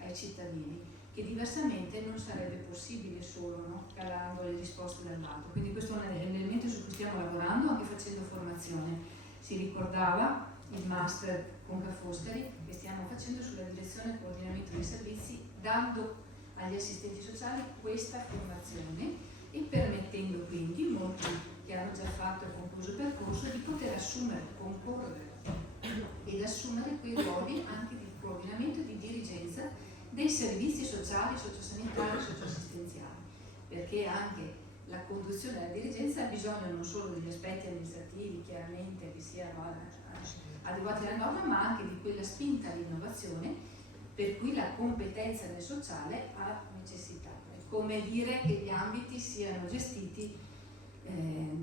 ai cittadini, che diversamente non sarebbe possibile solo, no, calando le risposte dall'alto. Quindi questo è un elemento su cui stiamo lavorando anche facendo formazione. Si ricordava il master con Ca' Foscari che stiamo facendo sulla direzione e coordinamento dei servizi, dando agli assistenti sociali questa formazione e permettendo quindi molti che hanno già fatto e concluso il percorso di poter assumere, concorrere ed assumere quei ruoli anche di coordinamento e di dirigenza dei servizi sociali, sociosanitari e socioassistenziali, perché anche la conduzione della dirigenza ha bisogno non solo degli aspetti amministrativi chiaramente che siano adeguati alla norma, ma anche di quella spinta all'innovazione per cui la competenza nel sociale ha necessità. È come dire che gli ambiti siano gestiti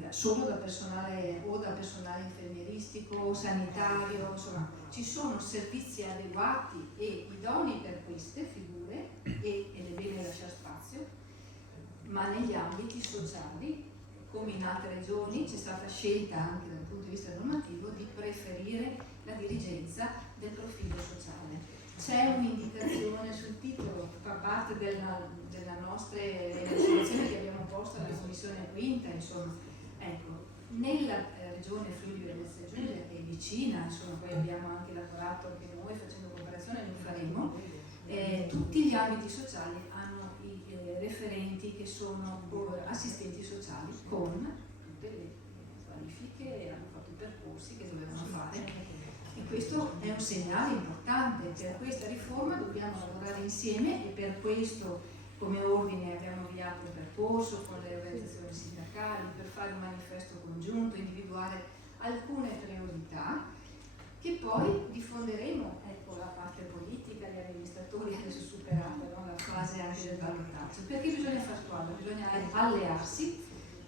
solo da personale o da personale infermieristico o sanitario, insomma ci sono servizi adeguati e idonei per queste figure e le bene lasciare spazio, ma negli ambiti sociali, come in altre regioni, c'è stata scelta anche dal punto di vista normativo di preferire la dirigenza del profilo sociale. C'è un'indicazione sul titolo, fa parte delle nostre risoluzioni che abbiamo posto alla Commissione quinta, insomma, ecco, nella regione Friuli Venezia Giulia, che è vicina, insomma, poi abbiamo anche lavorato anche noi facendo cooperazione, lo faremo, tutti gli ambiti sociali hanno i referenti che sono assistenti sociali con tutte le qualifiche, hanno fatto i percorsi che dovevano fare. E questo è un segnale importante. Per questa riforma dobbiamo lavorare insieme e per questo come ordine abbiamo avviato un percorso con le organizzazioni sindacali per fare un manifesto congiunto, individuare alcune priorità che poi diffonderemo. Ecco, la parte politica, gli amministratori adesso superata, no? La fase anche del ballottaggio, perché bisogna far squadra, bisogna allearsi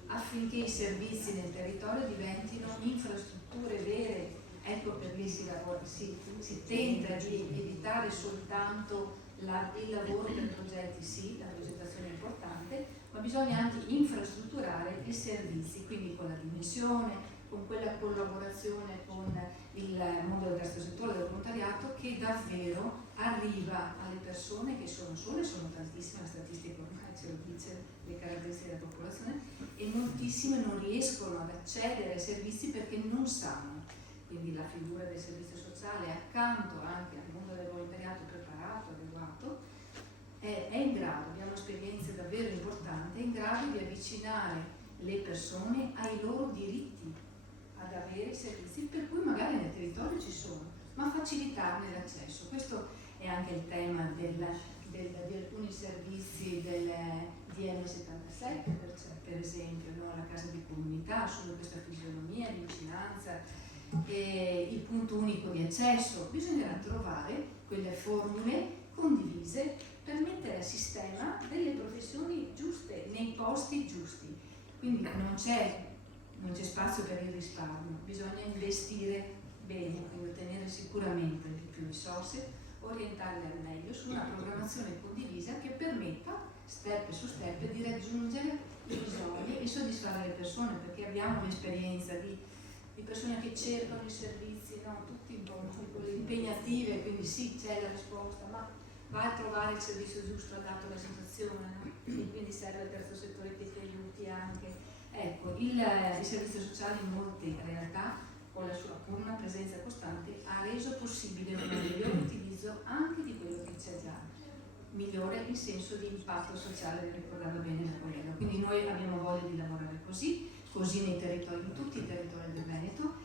affinché i servizi nel territorio diventino infrastrutture vere. Ecco perché si tenta di evitare soltanto il lavoro per progetti, sì, la progettazione è importante, ma bisogna anche infrastrutturare i servizi, quindi con la dimensione, con quella collaborazione con il mondo del terzo settore, del volontariato, che davvero arriva alle persone che sono sole, sono tantissime, la statistica ormai ce lo dice, le caratteristiche della popolazione, e moltissime non riescono ad accedere ai servizi perché non sanno. Quindi la figura del servizio sociale, accanto anche al mondo del volontariato preparato, adeguato, è in grado, abbiamo esperienze davvero importanti, è in grado di avvicinare le persone ai loro diritti, ad avere i servizi per cui magari nel territorio ci sono, ma facilitarne l'accesso. Questo è anche il tema di alcuni servizi del DM77, per esempio, no? La casa di comunità, solo questa fisionomia di vicinanza, il punto unico di accesso. Bisognerà trovare quelle formule condivise per mettere a sistema delle professioni giuste nei posti giusti. Quindi non c'è spazio per il risparmio, bisogna investire bene, quindi ottenere sicuramente di più risorse, orientarle al meglio su una programmazione condivisa che permetta step su step di raggiungere i bisogni e soddisfare le persone, perché abbiamo l'esperienza di persone che cercano i servizi, no? Tutti un po' impegnative, quindi sì, c'è la risposta, ma va a trovare il servizio giusto adatto alla situazione, no? E quindi serve il terzo settore che ti aiuti anche. Ecco, il servizio sociale in molte realtà, con la sua pur una presenza costante, ha reso possibile un migliore utilizzo anche di quello che c'è già, migliore in senso di impatto sociale, ricordava bene la collega. Quindi noi abbiamo voglia di lavorare così nei territori, in tutti i territori del Veneto,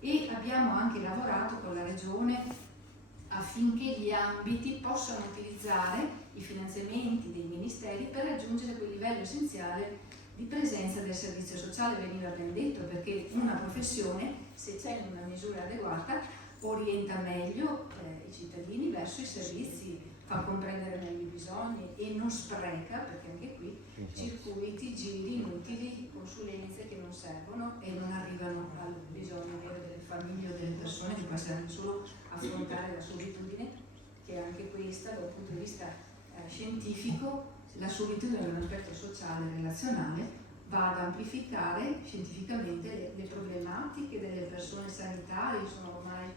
e abbiamo anche lavorato con la Regione affinché gli ambiti possano utilizzare i finanziamenti dei ministeri per raggiungere quel livello essenziale di presenza del servizio sociale. Veniva ben detto, perché una professione, se c'è in una misura adeguata, orienta meglio i cittadini verso i servizi, fa comprendere meglio i bisogni e non spreca, perché anche qui circuiti, giri inutili, consulenze che non servono e non arrivano al bisogno vero delle famiglie o delle persone, che può essere solo affrontare la solitudine, che è anche questa dal punto di vista scientifico. La solitudine è un aspetto sociale e relazionale, va ad amplificare scientificamente le problematiche delle persone sanitarie. Insomma, ormai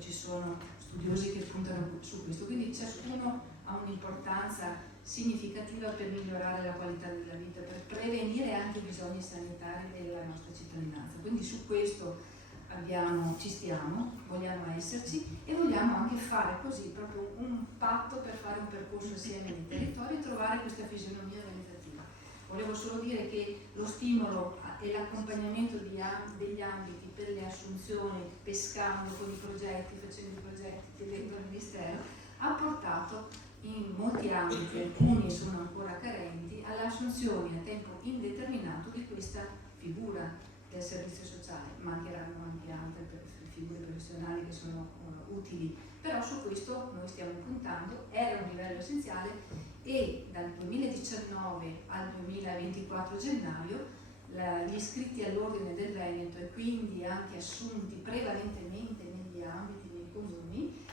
ci sono studiosi che puntano su questo, quindi ciascuno ha un'importanza significativa per migliorare la qualità della vita, per prevenire anche i bisogni sanitari della nostra cittadinanza. Quindi su questo ci stiamo, vogliamo esserci e vogliamo anche fare così proprio un patto per fare un percorso assieme nei territori e trovare questa fisionomia organizzativa. Volevo solo dire che lo stimolo e l'accompagnamento degli ambiti per le assunzioni, pescando con i progetti, facendo i progetti dentro il Ministero, ha portato in molti ambiti, alcuni sono ancora carenti, alle assunzioni a tempo indeterminato di questa figura del servizio sociale. Mancheranno anche altre figure professionali che sono utili, però su questo noi stiamo puntando, era un livello essenziale e dal 2019 al 2024 gennaio gli iscritti all'ordine del Veneto e quindi anche assunti prevalentemente negli ambiti dei comuni,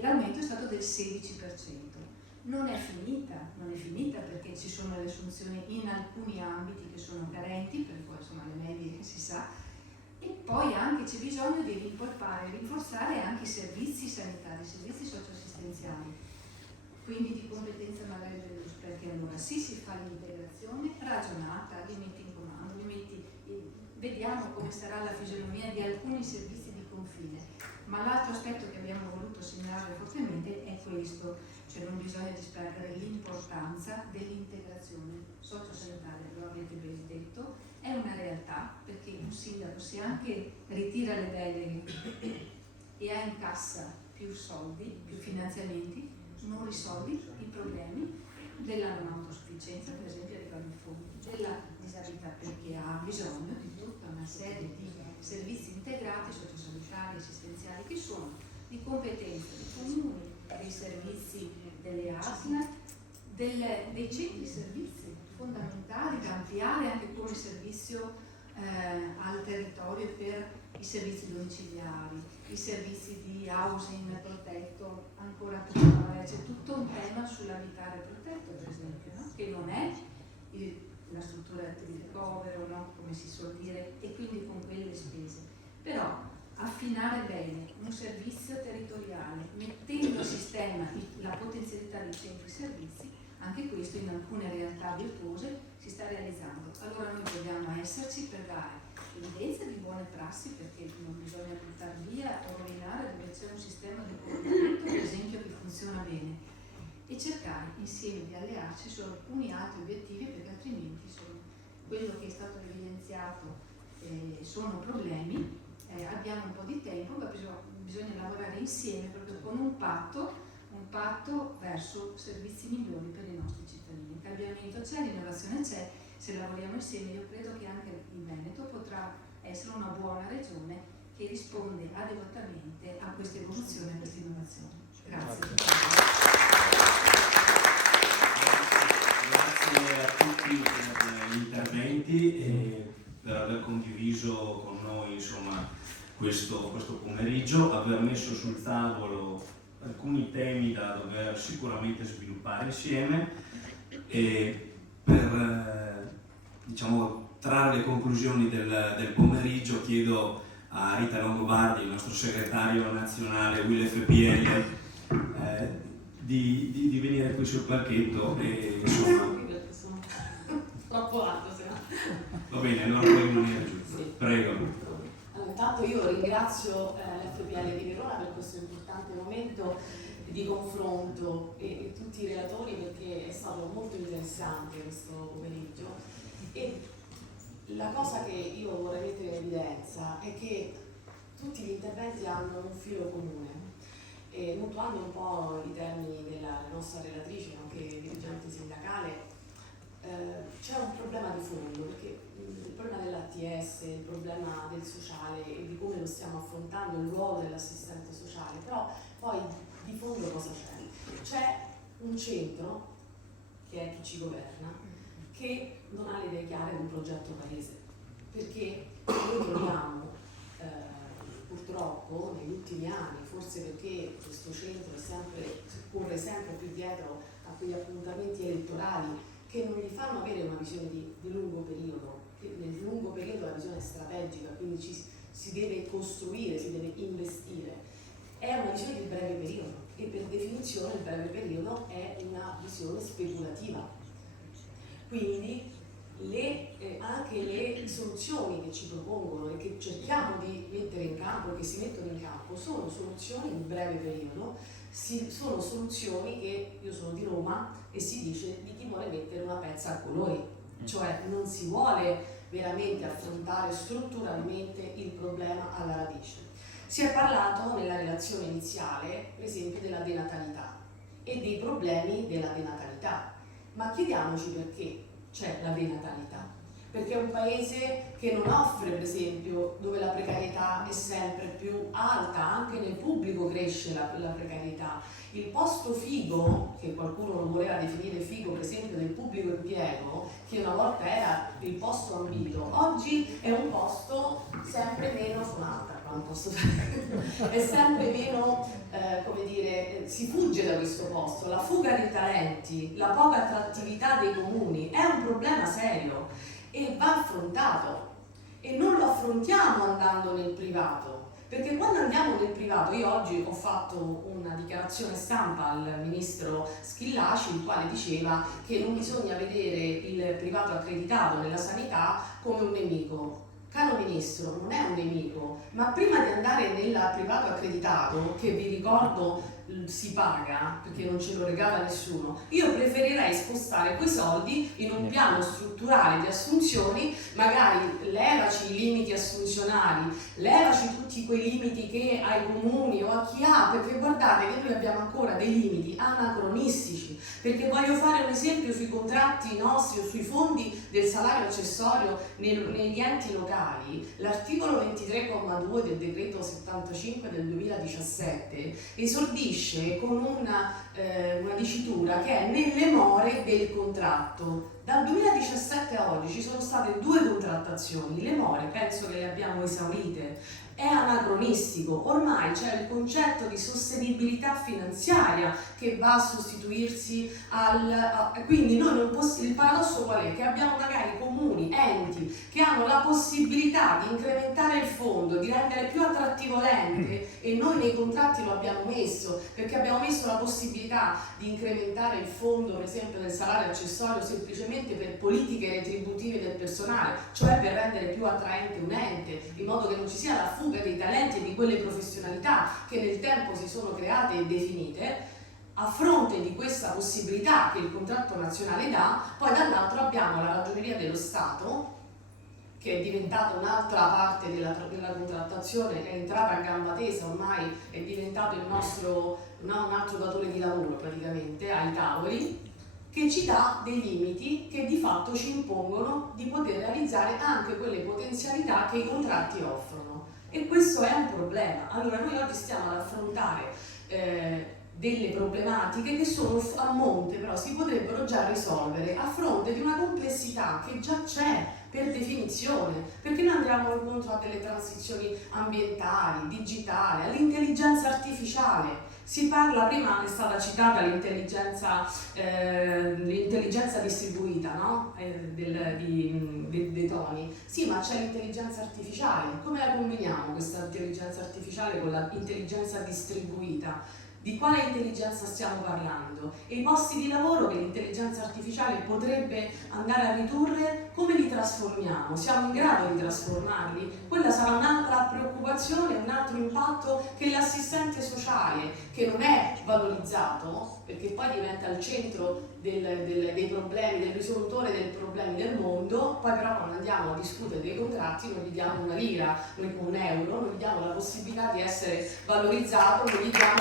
l'aumento è stato del 16%. Non è finita perché ci sono le assunzioni in alcuni ambiti che sono carenti, per cui insomma le medie si sa, e poi anche c'è bisogno di rinforzare anche i servizi sanitari, i servizi socioassistenziali. quindi di competenza magari dell'USP, perché allora sì, si fa l'integrazione ragionata, li metti in comando, vediamo come sarà la fisionomia di alcuni servizi di confine, ma l'altro aspetto che abbiamo voluto segnalare fortemente è questo, cioè non bisogna disperdere l'importanza dell'integrazione sociosanitaria, lo avete ben detto, è una realtà, perché un sindaco se anche ritira le deleghe e ha in cassa più soldi, più finanziamenti, non risolvi i problemi della non autosufficienza, per esempio a livello di fondi, della disabilità, perché ha bisogno di tutta una serie di servizi integrati, sociosanitari, assistenziali, che sono di competenza dei comuni, dei servizi delle ASL, dei centri servizi fondamentali da ampliare anche come servizio al territorio per i servizi domiciliari, i servizi di housing protetto ancora prima, c'è tutto un tema sull'abitare protetto, per esempio, no? Che non è la struttura di ricovero, no? Come si suol dire, e quindi con quelle spese. Però affinare bene un servizio territoriale, mettendo a sistema la potenzialità dei centri servizi, anche questo in alcune realtà virtuose si sta realizzando. Allora noi dobbiamo esserci per dare evidenza di buone prassi, perché non bisogna buttare via o rovinare dove c'è un sistema di coordinamento, per esempio, che funziona bene, e cercare insieme di allearci su alcuni altri obiettivi, perché altrimenti quello che è stato evidenziato sono problemi, abbiamo un po' di tempo, ma bisogna lavorare insieme proprio con un patto verso servizi migliori per i nostri cittadini. Il cambiamento c'è, l'innovazione c'è, se lavoriamo insieme io credo che anche il Veneto potrà essere una buona regione che risponde adeguatamente a questa evoluzione e a questa innovazione. Grazie. Grazie a tutti per gli interventi e per aver condiviso con noi, insomma, questo pomeriggio, aver messo sul tavolo alcuni temi da dover sicuramente sviluppare insieme, e per trarre le conclusioni del pomeriggio chiedo a Rita Longobardi, il nostro segretario nazionale Will FPL, di venire qui sul palchetto e sono troppo alto, se no. Va bene, allora puoi rimanere giù. Sì. Prego. Allora, intanto io ringrazio l'FPL di Verona per questo importante momento di confronto e tutti i relatori, perché è stato molto interessante questo pomeriggio. E la cosa che io vorrei mettere in evidenza è che tutti gli interventi hanno un filo comune. E mutuando un po' i termini della nostra relatrice, nonché dirigente sindacale, c'è un problema di fondo, perché il problema dell'ATS, il problema del sociale e di come lo stiamo affrontando, il ruolo dell'assistente sociale, però poi di fondo cosa c'è? C'è un centro, che è chi ci governa, che non ha le idee chiare di un progetto paese, perché noi troviamo purtroppo negli ultimi anni, forse perché questo centro corre sempre più dietro a quegli appuntamenti elettorali che non gli fanno avere una visione di lungo periodo, che nel lungo periodo la visione è strategica, quindi si deve costruire, si deve investire. È una visione di breve periodo e per definizione il breve periodo è una visione speculativa. Quindi anche le soluzioni che ci propongono e che cerchiamo di mettere in campo, che si mettono in campo, sono soluzioni di breve periodo, sono soluzioni che, io sono di Roma, e si dice di chi vuole mettere una pezza a colori, cioè non si vuole veramente affrontare strutturalmente il problema alla radice. Si è parlato nella relazione iniziale, per esempio, della denatalità e dei problemi della denatalità, ma chiediamoci perché c'è la denatalità. Perché è un paese che non offre, per esempio, dove la precarietà è sempre più alta, anche nel pubblico cresce la precarietà. Il posto figo, che qualcuno lo voleva definire figo, per esempio del pubblico impiego, che una volta era il posto ambito, oggi è un posto sempre meno, è sempre meno, si fugge da questo posto. La fuga dei talenti, la poca attrattività dei comuni è un problema serio e va affrontato, e non lo affrontiamo andando nel privato, Perché quando andiamo nel privato, io oggi ho fatto una dichiarazione stampa al ministro Schillaci, il quale diceva che non bisogna vedere il privato accreditato nella sanità come un nemico. Caro ministro, non è un nemico, ma prima di andare nel privato accreditato, che vi ricordo si paga perché non ce lo regala nessuno, io preferirei spostare quei soldi in un piano strutturale di assunzioni, magari levaci i limiti assunzionali, levaci tutti quei limiti che ai comuni o a chi ha, perché guardate che noi abbiamo ancora dei limiti anacronistici, perché voglio fare un esempio sui contratti nostri o sui fondi del salario accessorio negli enti locali. L'articolo 23,2 del decreto 75 del 2017 esordisce con una dicitura che è nelle more del contratto. Dal 2017 a oggi ci sono state 2 contrattazioni, le more penso che le abbiamo esaurite. È anacronistico, ormai c'è il concetto di sostenibilità finanziaria che va a sostituirsi quindi noi non il paradosso qual è? Che abbiamo magari comuni, enti che hanno la possibilità di incrementare il fondo, di rendere più attrattivo l'ente, e noi nei contratti lo abbiamo messo, perché abbiamo messo la possibilità di incrementare il fondo, per esempio del salario accessorio, semplicemente per politiche retributive del personale, cioè per rendere più attraente un ente, in modo che non ci sia la fuga dei talenti e di quelle professionalità che nel tempo si sono create e definite. A fronte di questa possibilità che il contratto nazionale dà, poi dall'altro abbiamo la Ragioneria dello Stato, che è diventata un'altra parte della contrattazione, è entrata a gamba tesa, ormai è diventato un altro datore di lavoro praticamente ai tavoli, che ci dà dei limiti che di fatto ci impongono di poter realizzare anche quelle potenzialità che i contratti offrono. E questo è un problema. Allora noi oggi stiamo ad affrontare delle problematiche che sono a monte, però si potrebbero già risolvere a fronte di una complessità che già c'è per definizione, perché noi andiamo incontro a delle transizioni ambientali, digitali, all'intelligenza artificiale. Si parla, prima è stata citata l'intelligenza distribuita, no? Dei toni. Sì, ma c'è l'intelligenza artificiale. Come la combiniamo questa intelligenza artificiale con l'intelligenza distribuita? Di quale intelligenza stiamo parlando? E i posti di lavoro che l'intelligenza artificiale potrebbe andare a ridurre, come li trasformiamo? Siamo in grado di trasformarli? Quella sarà un'altra preoccupazione, un altro impatto che l'assistente sociale, che non è valorizzato, perché poi diventa il centro dei problemi, del risolutore dei problemi del mondo, poi però quando andiamo a discutere dei contratti non gli diamo una lira, un euro, non gli diamo la possibilità di essere valorizzato, non gli diamo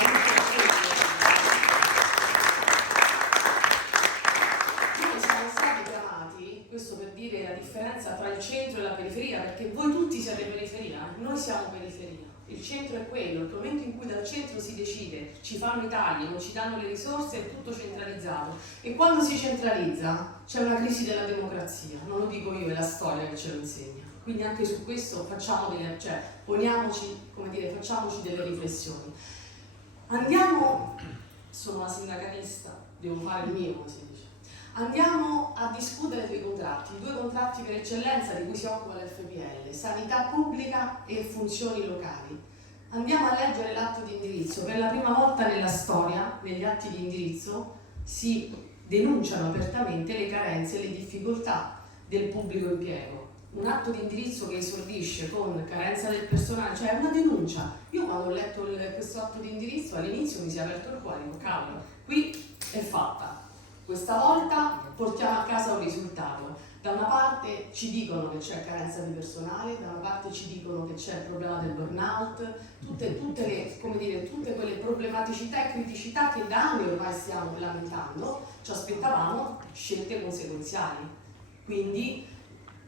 Noi siamo stati chiamati, questo per dire la differenza tra il centro e la periferia, perché voi tutti siete periferia, noi siamo periferia. Il centro è quello, il momento in cui dal centro si decide, ci fanno i tagli, non ci danno le risorse, è tutto centralizzato. E quando si centralizza c'è una crisi della democrazia, non lo dico io, è la storia che ce lo insegna. Quindi anche su questo facciamoci delle riflessioni. Andiamo, sono una sindacalista, devo fare il mio, come si dice. Andiamo a discutere dei contratti, 2 contratti per eccellenza di cui si occupa l'FPL, sanità pubblica e funzioni locali. Andiamo a leggere l'atto di indirizzo. Per la prima volta nella storia, negli atti di indirizzo, si denunciano apertamente le carenze e le difficoltà del pubblico impiego. Un atto di indirizzo che esordisce con carenza del personale, cioè una denuncia. Io quando ho letto questo atto di indirizzo all'inizio mi si è aperto il cuore, dico cavolo, qui è fatta. Questa volta portiamo a casa un risultato. Da una parte ci dicono che c'è carenza di personale, da una parte ci dicono che c'è il problema del burnout, tutte quelle problematicità e criticità che da anni ormai stiamo lamentando, ci aspettavamo scelte conseguenziali. Quindi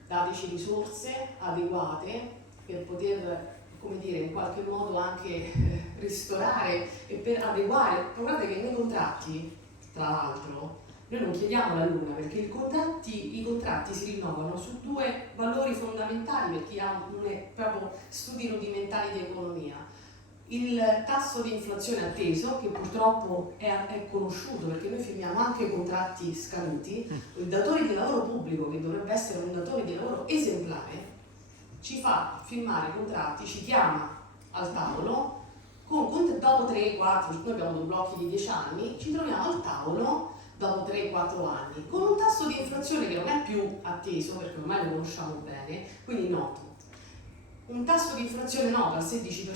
dateci risorse adeguate per poter, in qualche modo anche ristorare e per adeguare. Guardate che nei contratti, tra l'altro, noi non chiediamo la luna, perché i contratti si rinnovano su 2 valori fondamentali per chi ha proprio studi rudimentali di economia. Il tasso di inflazione atteso, che purtroppo è conosciuto perché noi firmiamo anche contratti scaduti, il datore di lavoro pubblico, che dovrebbe essere un datore di lavoro esemplare, ci fa firmare contratti, ci chiama al tavolo, dopo 3-4, noi abbiamo due blocchi di 10 anni, ci troviamo al tavolo dopo 3-4 anni, con un tasso di inflazione che non è più atteso, perché ormai lo conosciamo bene, quindi noto. Un tasso di inflazione noto al 16%,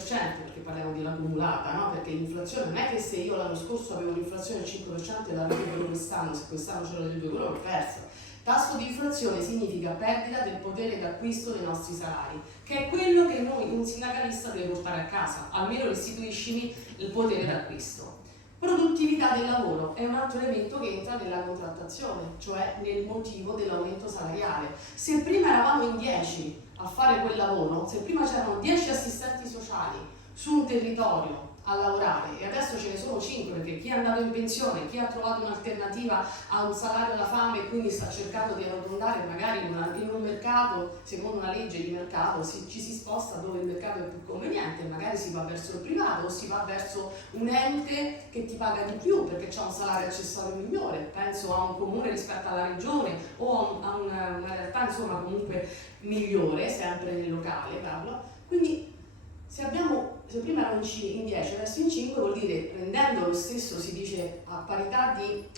perché parliamo di l'accumulata, no? Perché l'inflazione non è che se io l'anno scorso avevo un'inflazione del 5% e la recupero quest'anno, se quest'anno ce l'ho del 2%, l'ho persa. Tasso di inflazione significa perdita del potere d'acquisto dei nostri salari, che è quello che un sindacalista deve portare a casa, almeno restituiscimi il potere d'acquisto. Produttività del lavoro è un altro elemento che entra nella contrattazione, cioè nel motivo dell'aumento salariale. Se prima eravamo in 10 a fare quel lavoro, se prima c'erano 10 assistenti sociali su un territorio a lavorare e adesso ce ne sono 5 perché chi è andato in pensione, chi ha trovato un'alternativa a un salario alla fame e quindi sta cercando di arrotondare magari in un mercato, secondo una legge di mercato, ci si sposta dove il mercato è più conveniente, magari si va verso il privato o si va verso un ente che ti paga di più perché c'ha un salario accessorio migliore, penso a un comune rispetto alla regione o a una realtà insomma comunque migliore, sempre nel locale, parlo. Quindi se prima erano in 10, adesso in 5, vuol dire rendendo lo stesso, si dice a parità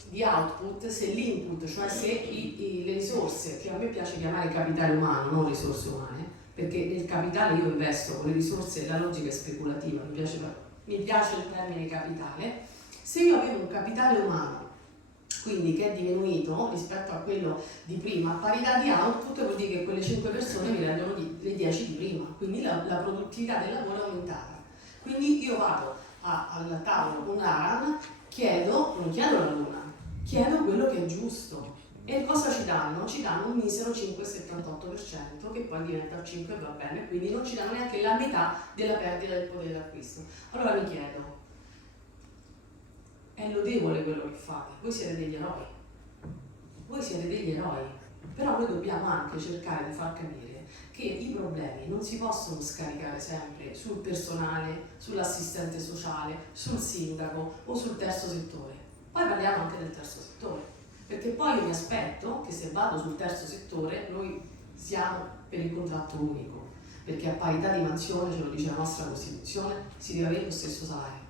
di output, se l'input, cioè se le risorse, che a me piace chiamare capitale umano, non risorse umane, perché nel capitale io investo, con le risorse la logica è speculativa, mi piace il termine capitale, se io avevo un capitale umano, quindi che è diminuito rispetto a quello di prima, a parità di output vuol dire che quelle 5 persone mi rendono le 10 di prima, quindi la produttività del lavoro è aumentata. Quindi io vado al tavolo con l'ARAN, non chiedo la luna, chiedo quello che è giusto. E cosa ci danno? Ci danno un misero 5,78% che poi diventa il 5 e va bene, quindi non ci danno neanche la metà della perdita del potere d'acquisto. Allora mi chiedo, è lodevole quello che fate, voi siete degli eroi, però noi dobbiamo anche cercare di far capire che i problemi non si possono scaricare sempre sul personale, sull'assistente sociale, sul sindaco o sul terzo settore. Poi parliamo anche del terzo settore, perché poi io mi aspetto che se vado sul terzo settore noi siamo per il contratto unico, perché a parità di mansione, ce lo dice la nostra Costituzione, si deve avere lo stesso salario.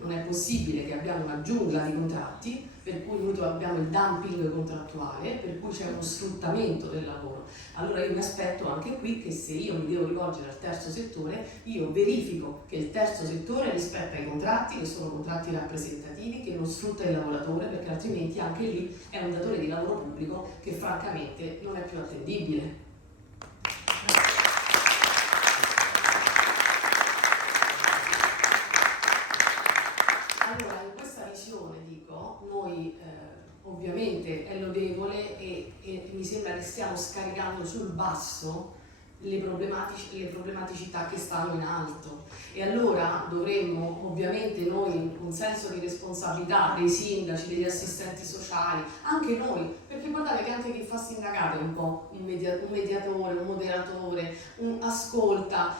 Non è possibile che abbiamo una giungla di contratti per cui noi abbiamo il dumping contrattuale, per cui c'è uno sfruttamento del lavoro. Allora io mi aspetto anche qui che se io mi devo rivolgere al terzo settore, io verifico che il terzo settore rispetta i contratti, che sono contratti rappresentativi, che non sfrutta il lavoratore, perché altrimenti anche lì è un datore di lavoro pubblico che francamente non è più attendibile. Allora, in questa visione, dico, noi ovviamente è lodevole e mi sembra che stiamo scaricando sul basso le problematicità che stanno in alto. E allora dovremmo, ovviamente noi, un senso di responsabilità dei sindaci, degli assistenti sociali, anche noi, perché guardate che anche chi fa sindacato è un po' un mediatore, un moderatore, ascolta,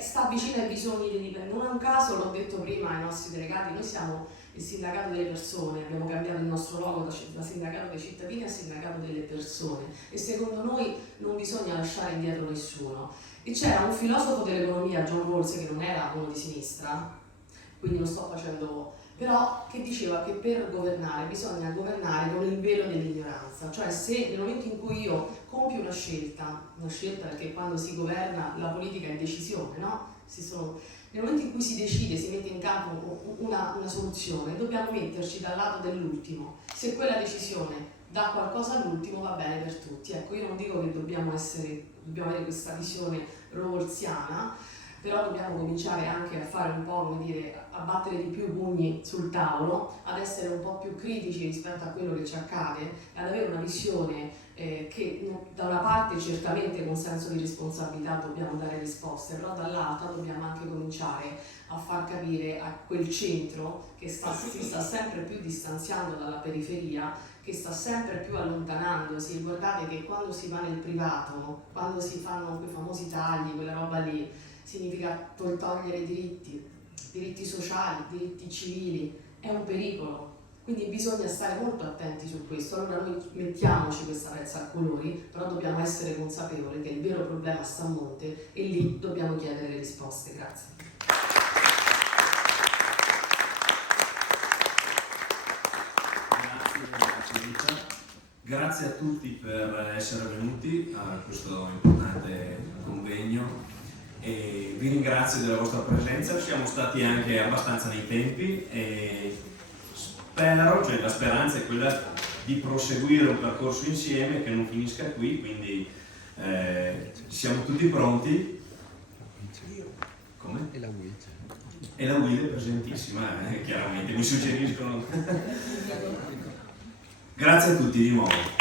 sta vicino ai bisogni dei dipendenti. Non è un caso, l'ho detto prima ai nostri delegati, noi siamo il sindacato delle persone, abbiamo cambiato il nostro logo da sindacato dei cittadini a sindacato delle persone e secondo noi non bisogna lasciare indietro nessuno. E c'era un filosofo dell'economia, John Rawls, che non era uno di sinistra, quindi non sto facendo, però che diceva che per governare bisogna governare con il velo dell'ignoranza, cioè se nel momento in cui io compio una scelta perché quando si governa la politica è decisione, no? Nel momento in cui si decide, si mette in campo una soluzione, dobbiamo metterci dal lato dell'ultimo. Se quella decisione dà qualcosa all'ultimo va bene per tutti. Ecco, io non dico che dobbiamo avere questa visione rawlsiana, però dobbiamo cominciare anche a fare un po', come dire, a battere di più i pugni sul tavolo, ad essere un po' più critici rispetto a quello che ci accade e ad avere una visione che da una parte certamente con senso di responsabilità dobbiamo dare risposte, però dall'altra dobbiamo anche cominciare a far capire a quel centro che si sta sempre più distanziando dalla periferia, che sta sempre più allontanandosi. Guardate che quando si va nel privato, quando si fanno quei famosi tagli, quella roba lì, significa togliere diritti sociali, diritti civili, è un pericolo, Quindi bisogna stare molto attenti su questo. Allora noi mettiamoci questa pezza a colori, però dobbiamo essere consapevoli che il vero problema sta a monte e lì dobbiamo chiedere le risposte. Grazie. Grazie Rita. Grazie a tutti per essere venuti a questo importante convegno e vi ringrazio della vostra presenza. Siamo stati anche abbastanza nei tempi e spero, cioè la speranza è quella di proseguire un percorso insieme che non finisca qui, quindi siamo tutti pronti. Come? E la Will è presentissima, chiaramente, mi suggeriscono. Grazie a tutti di nuovo.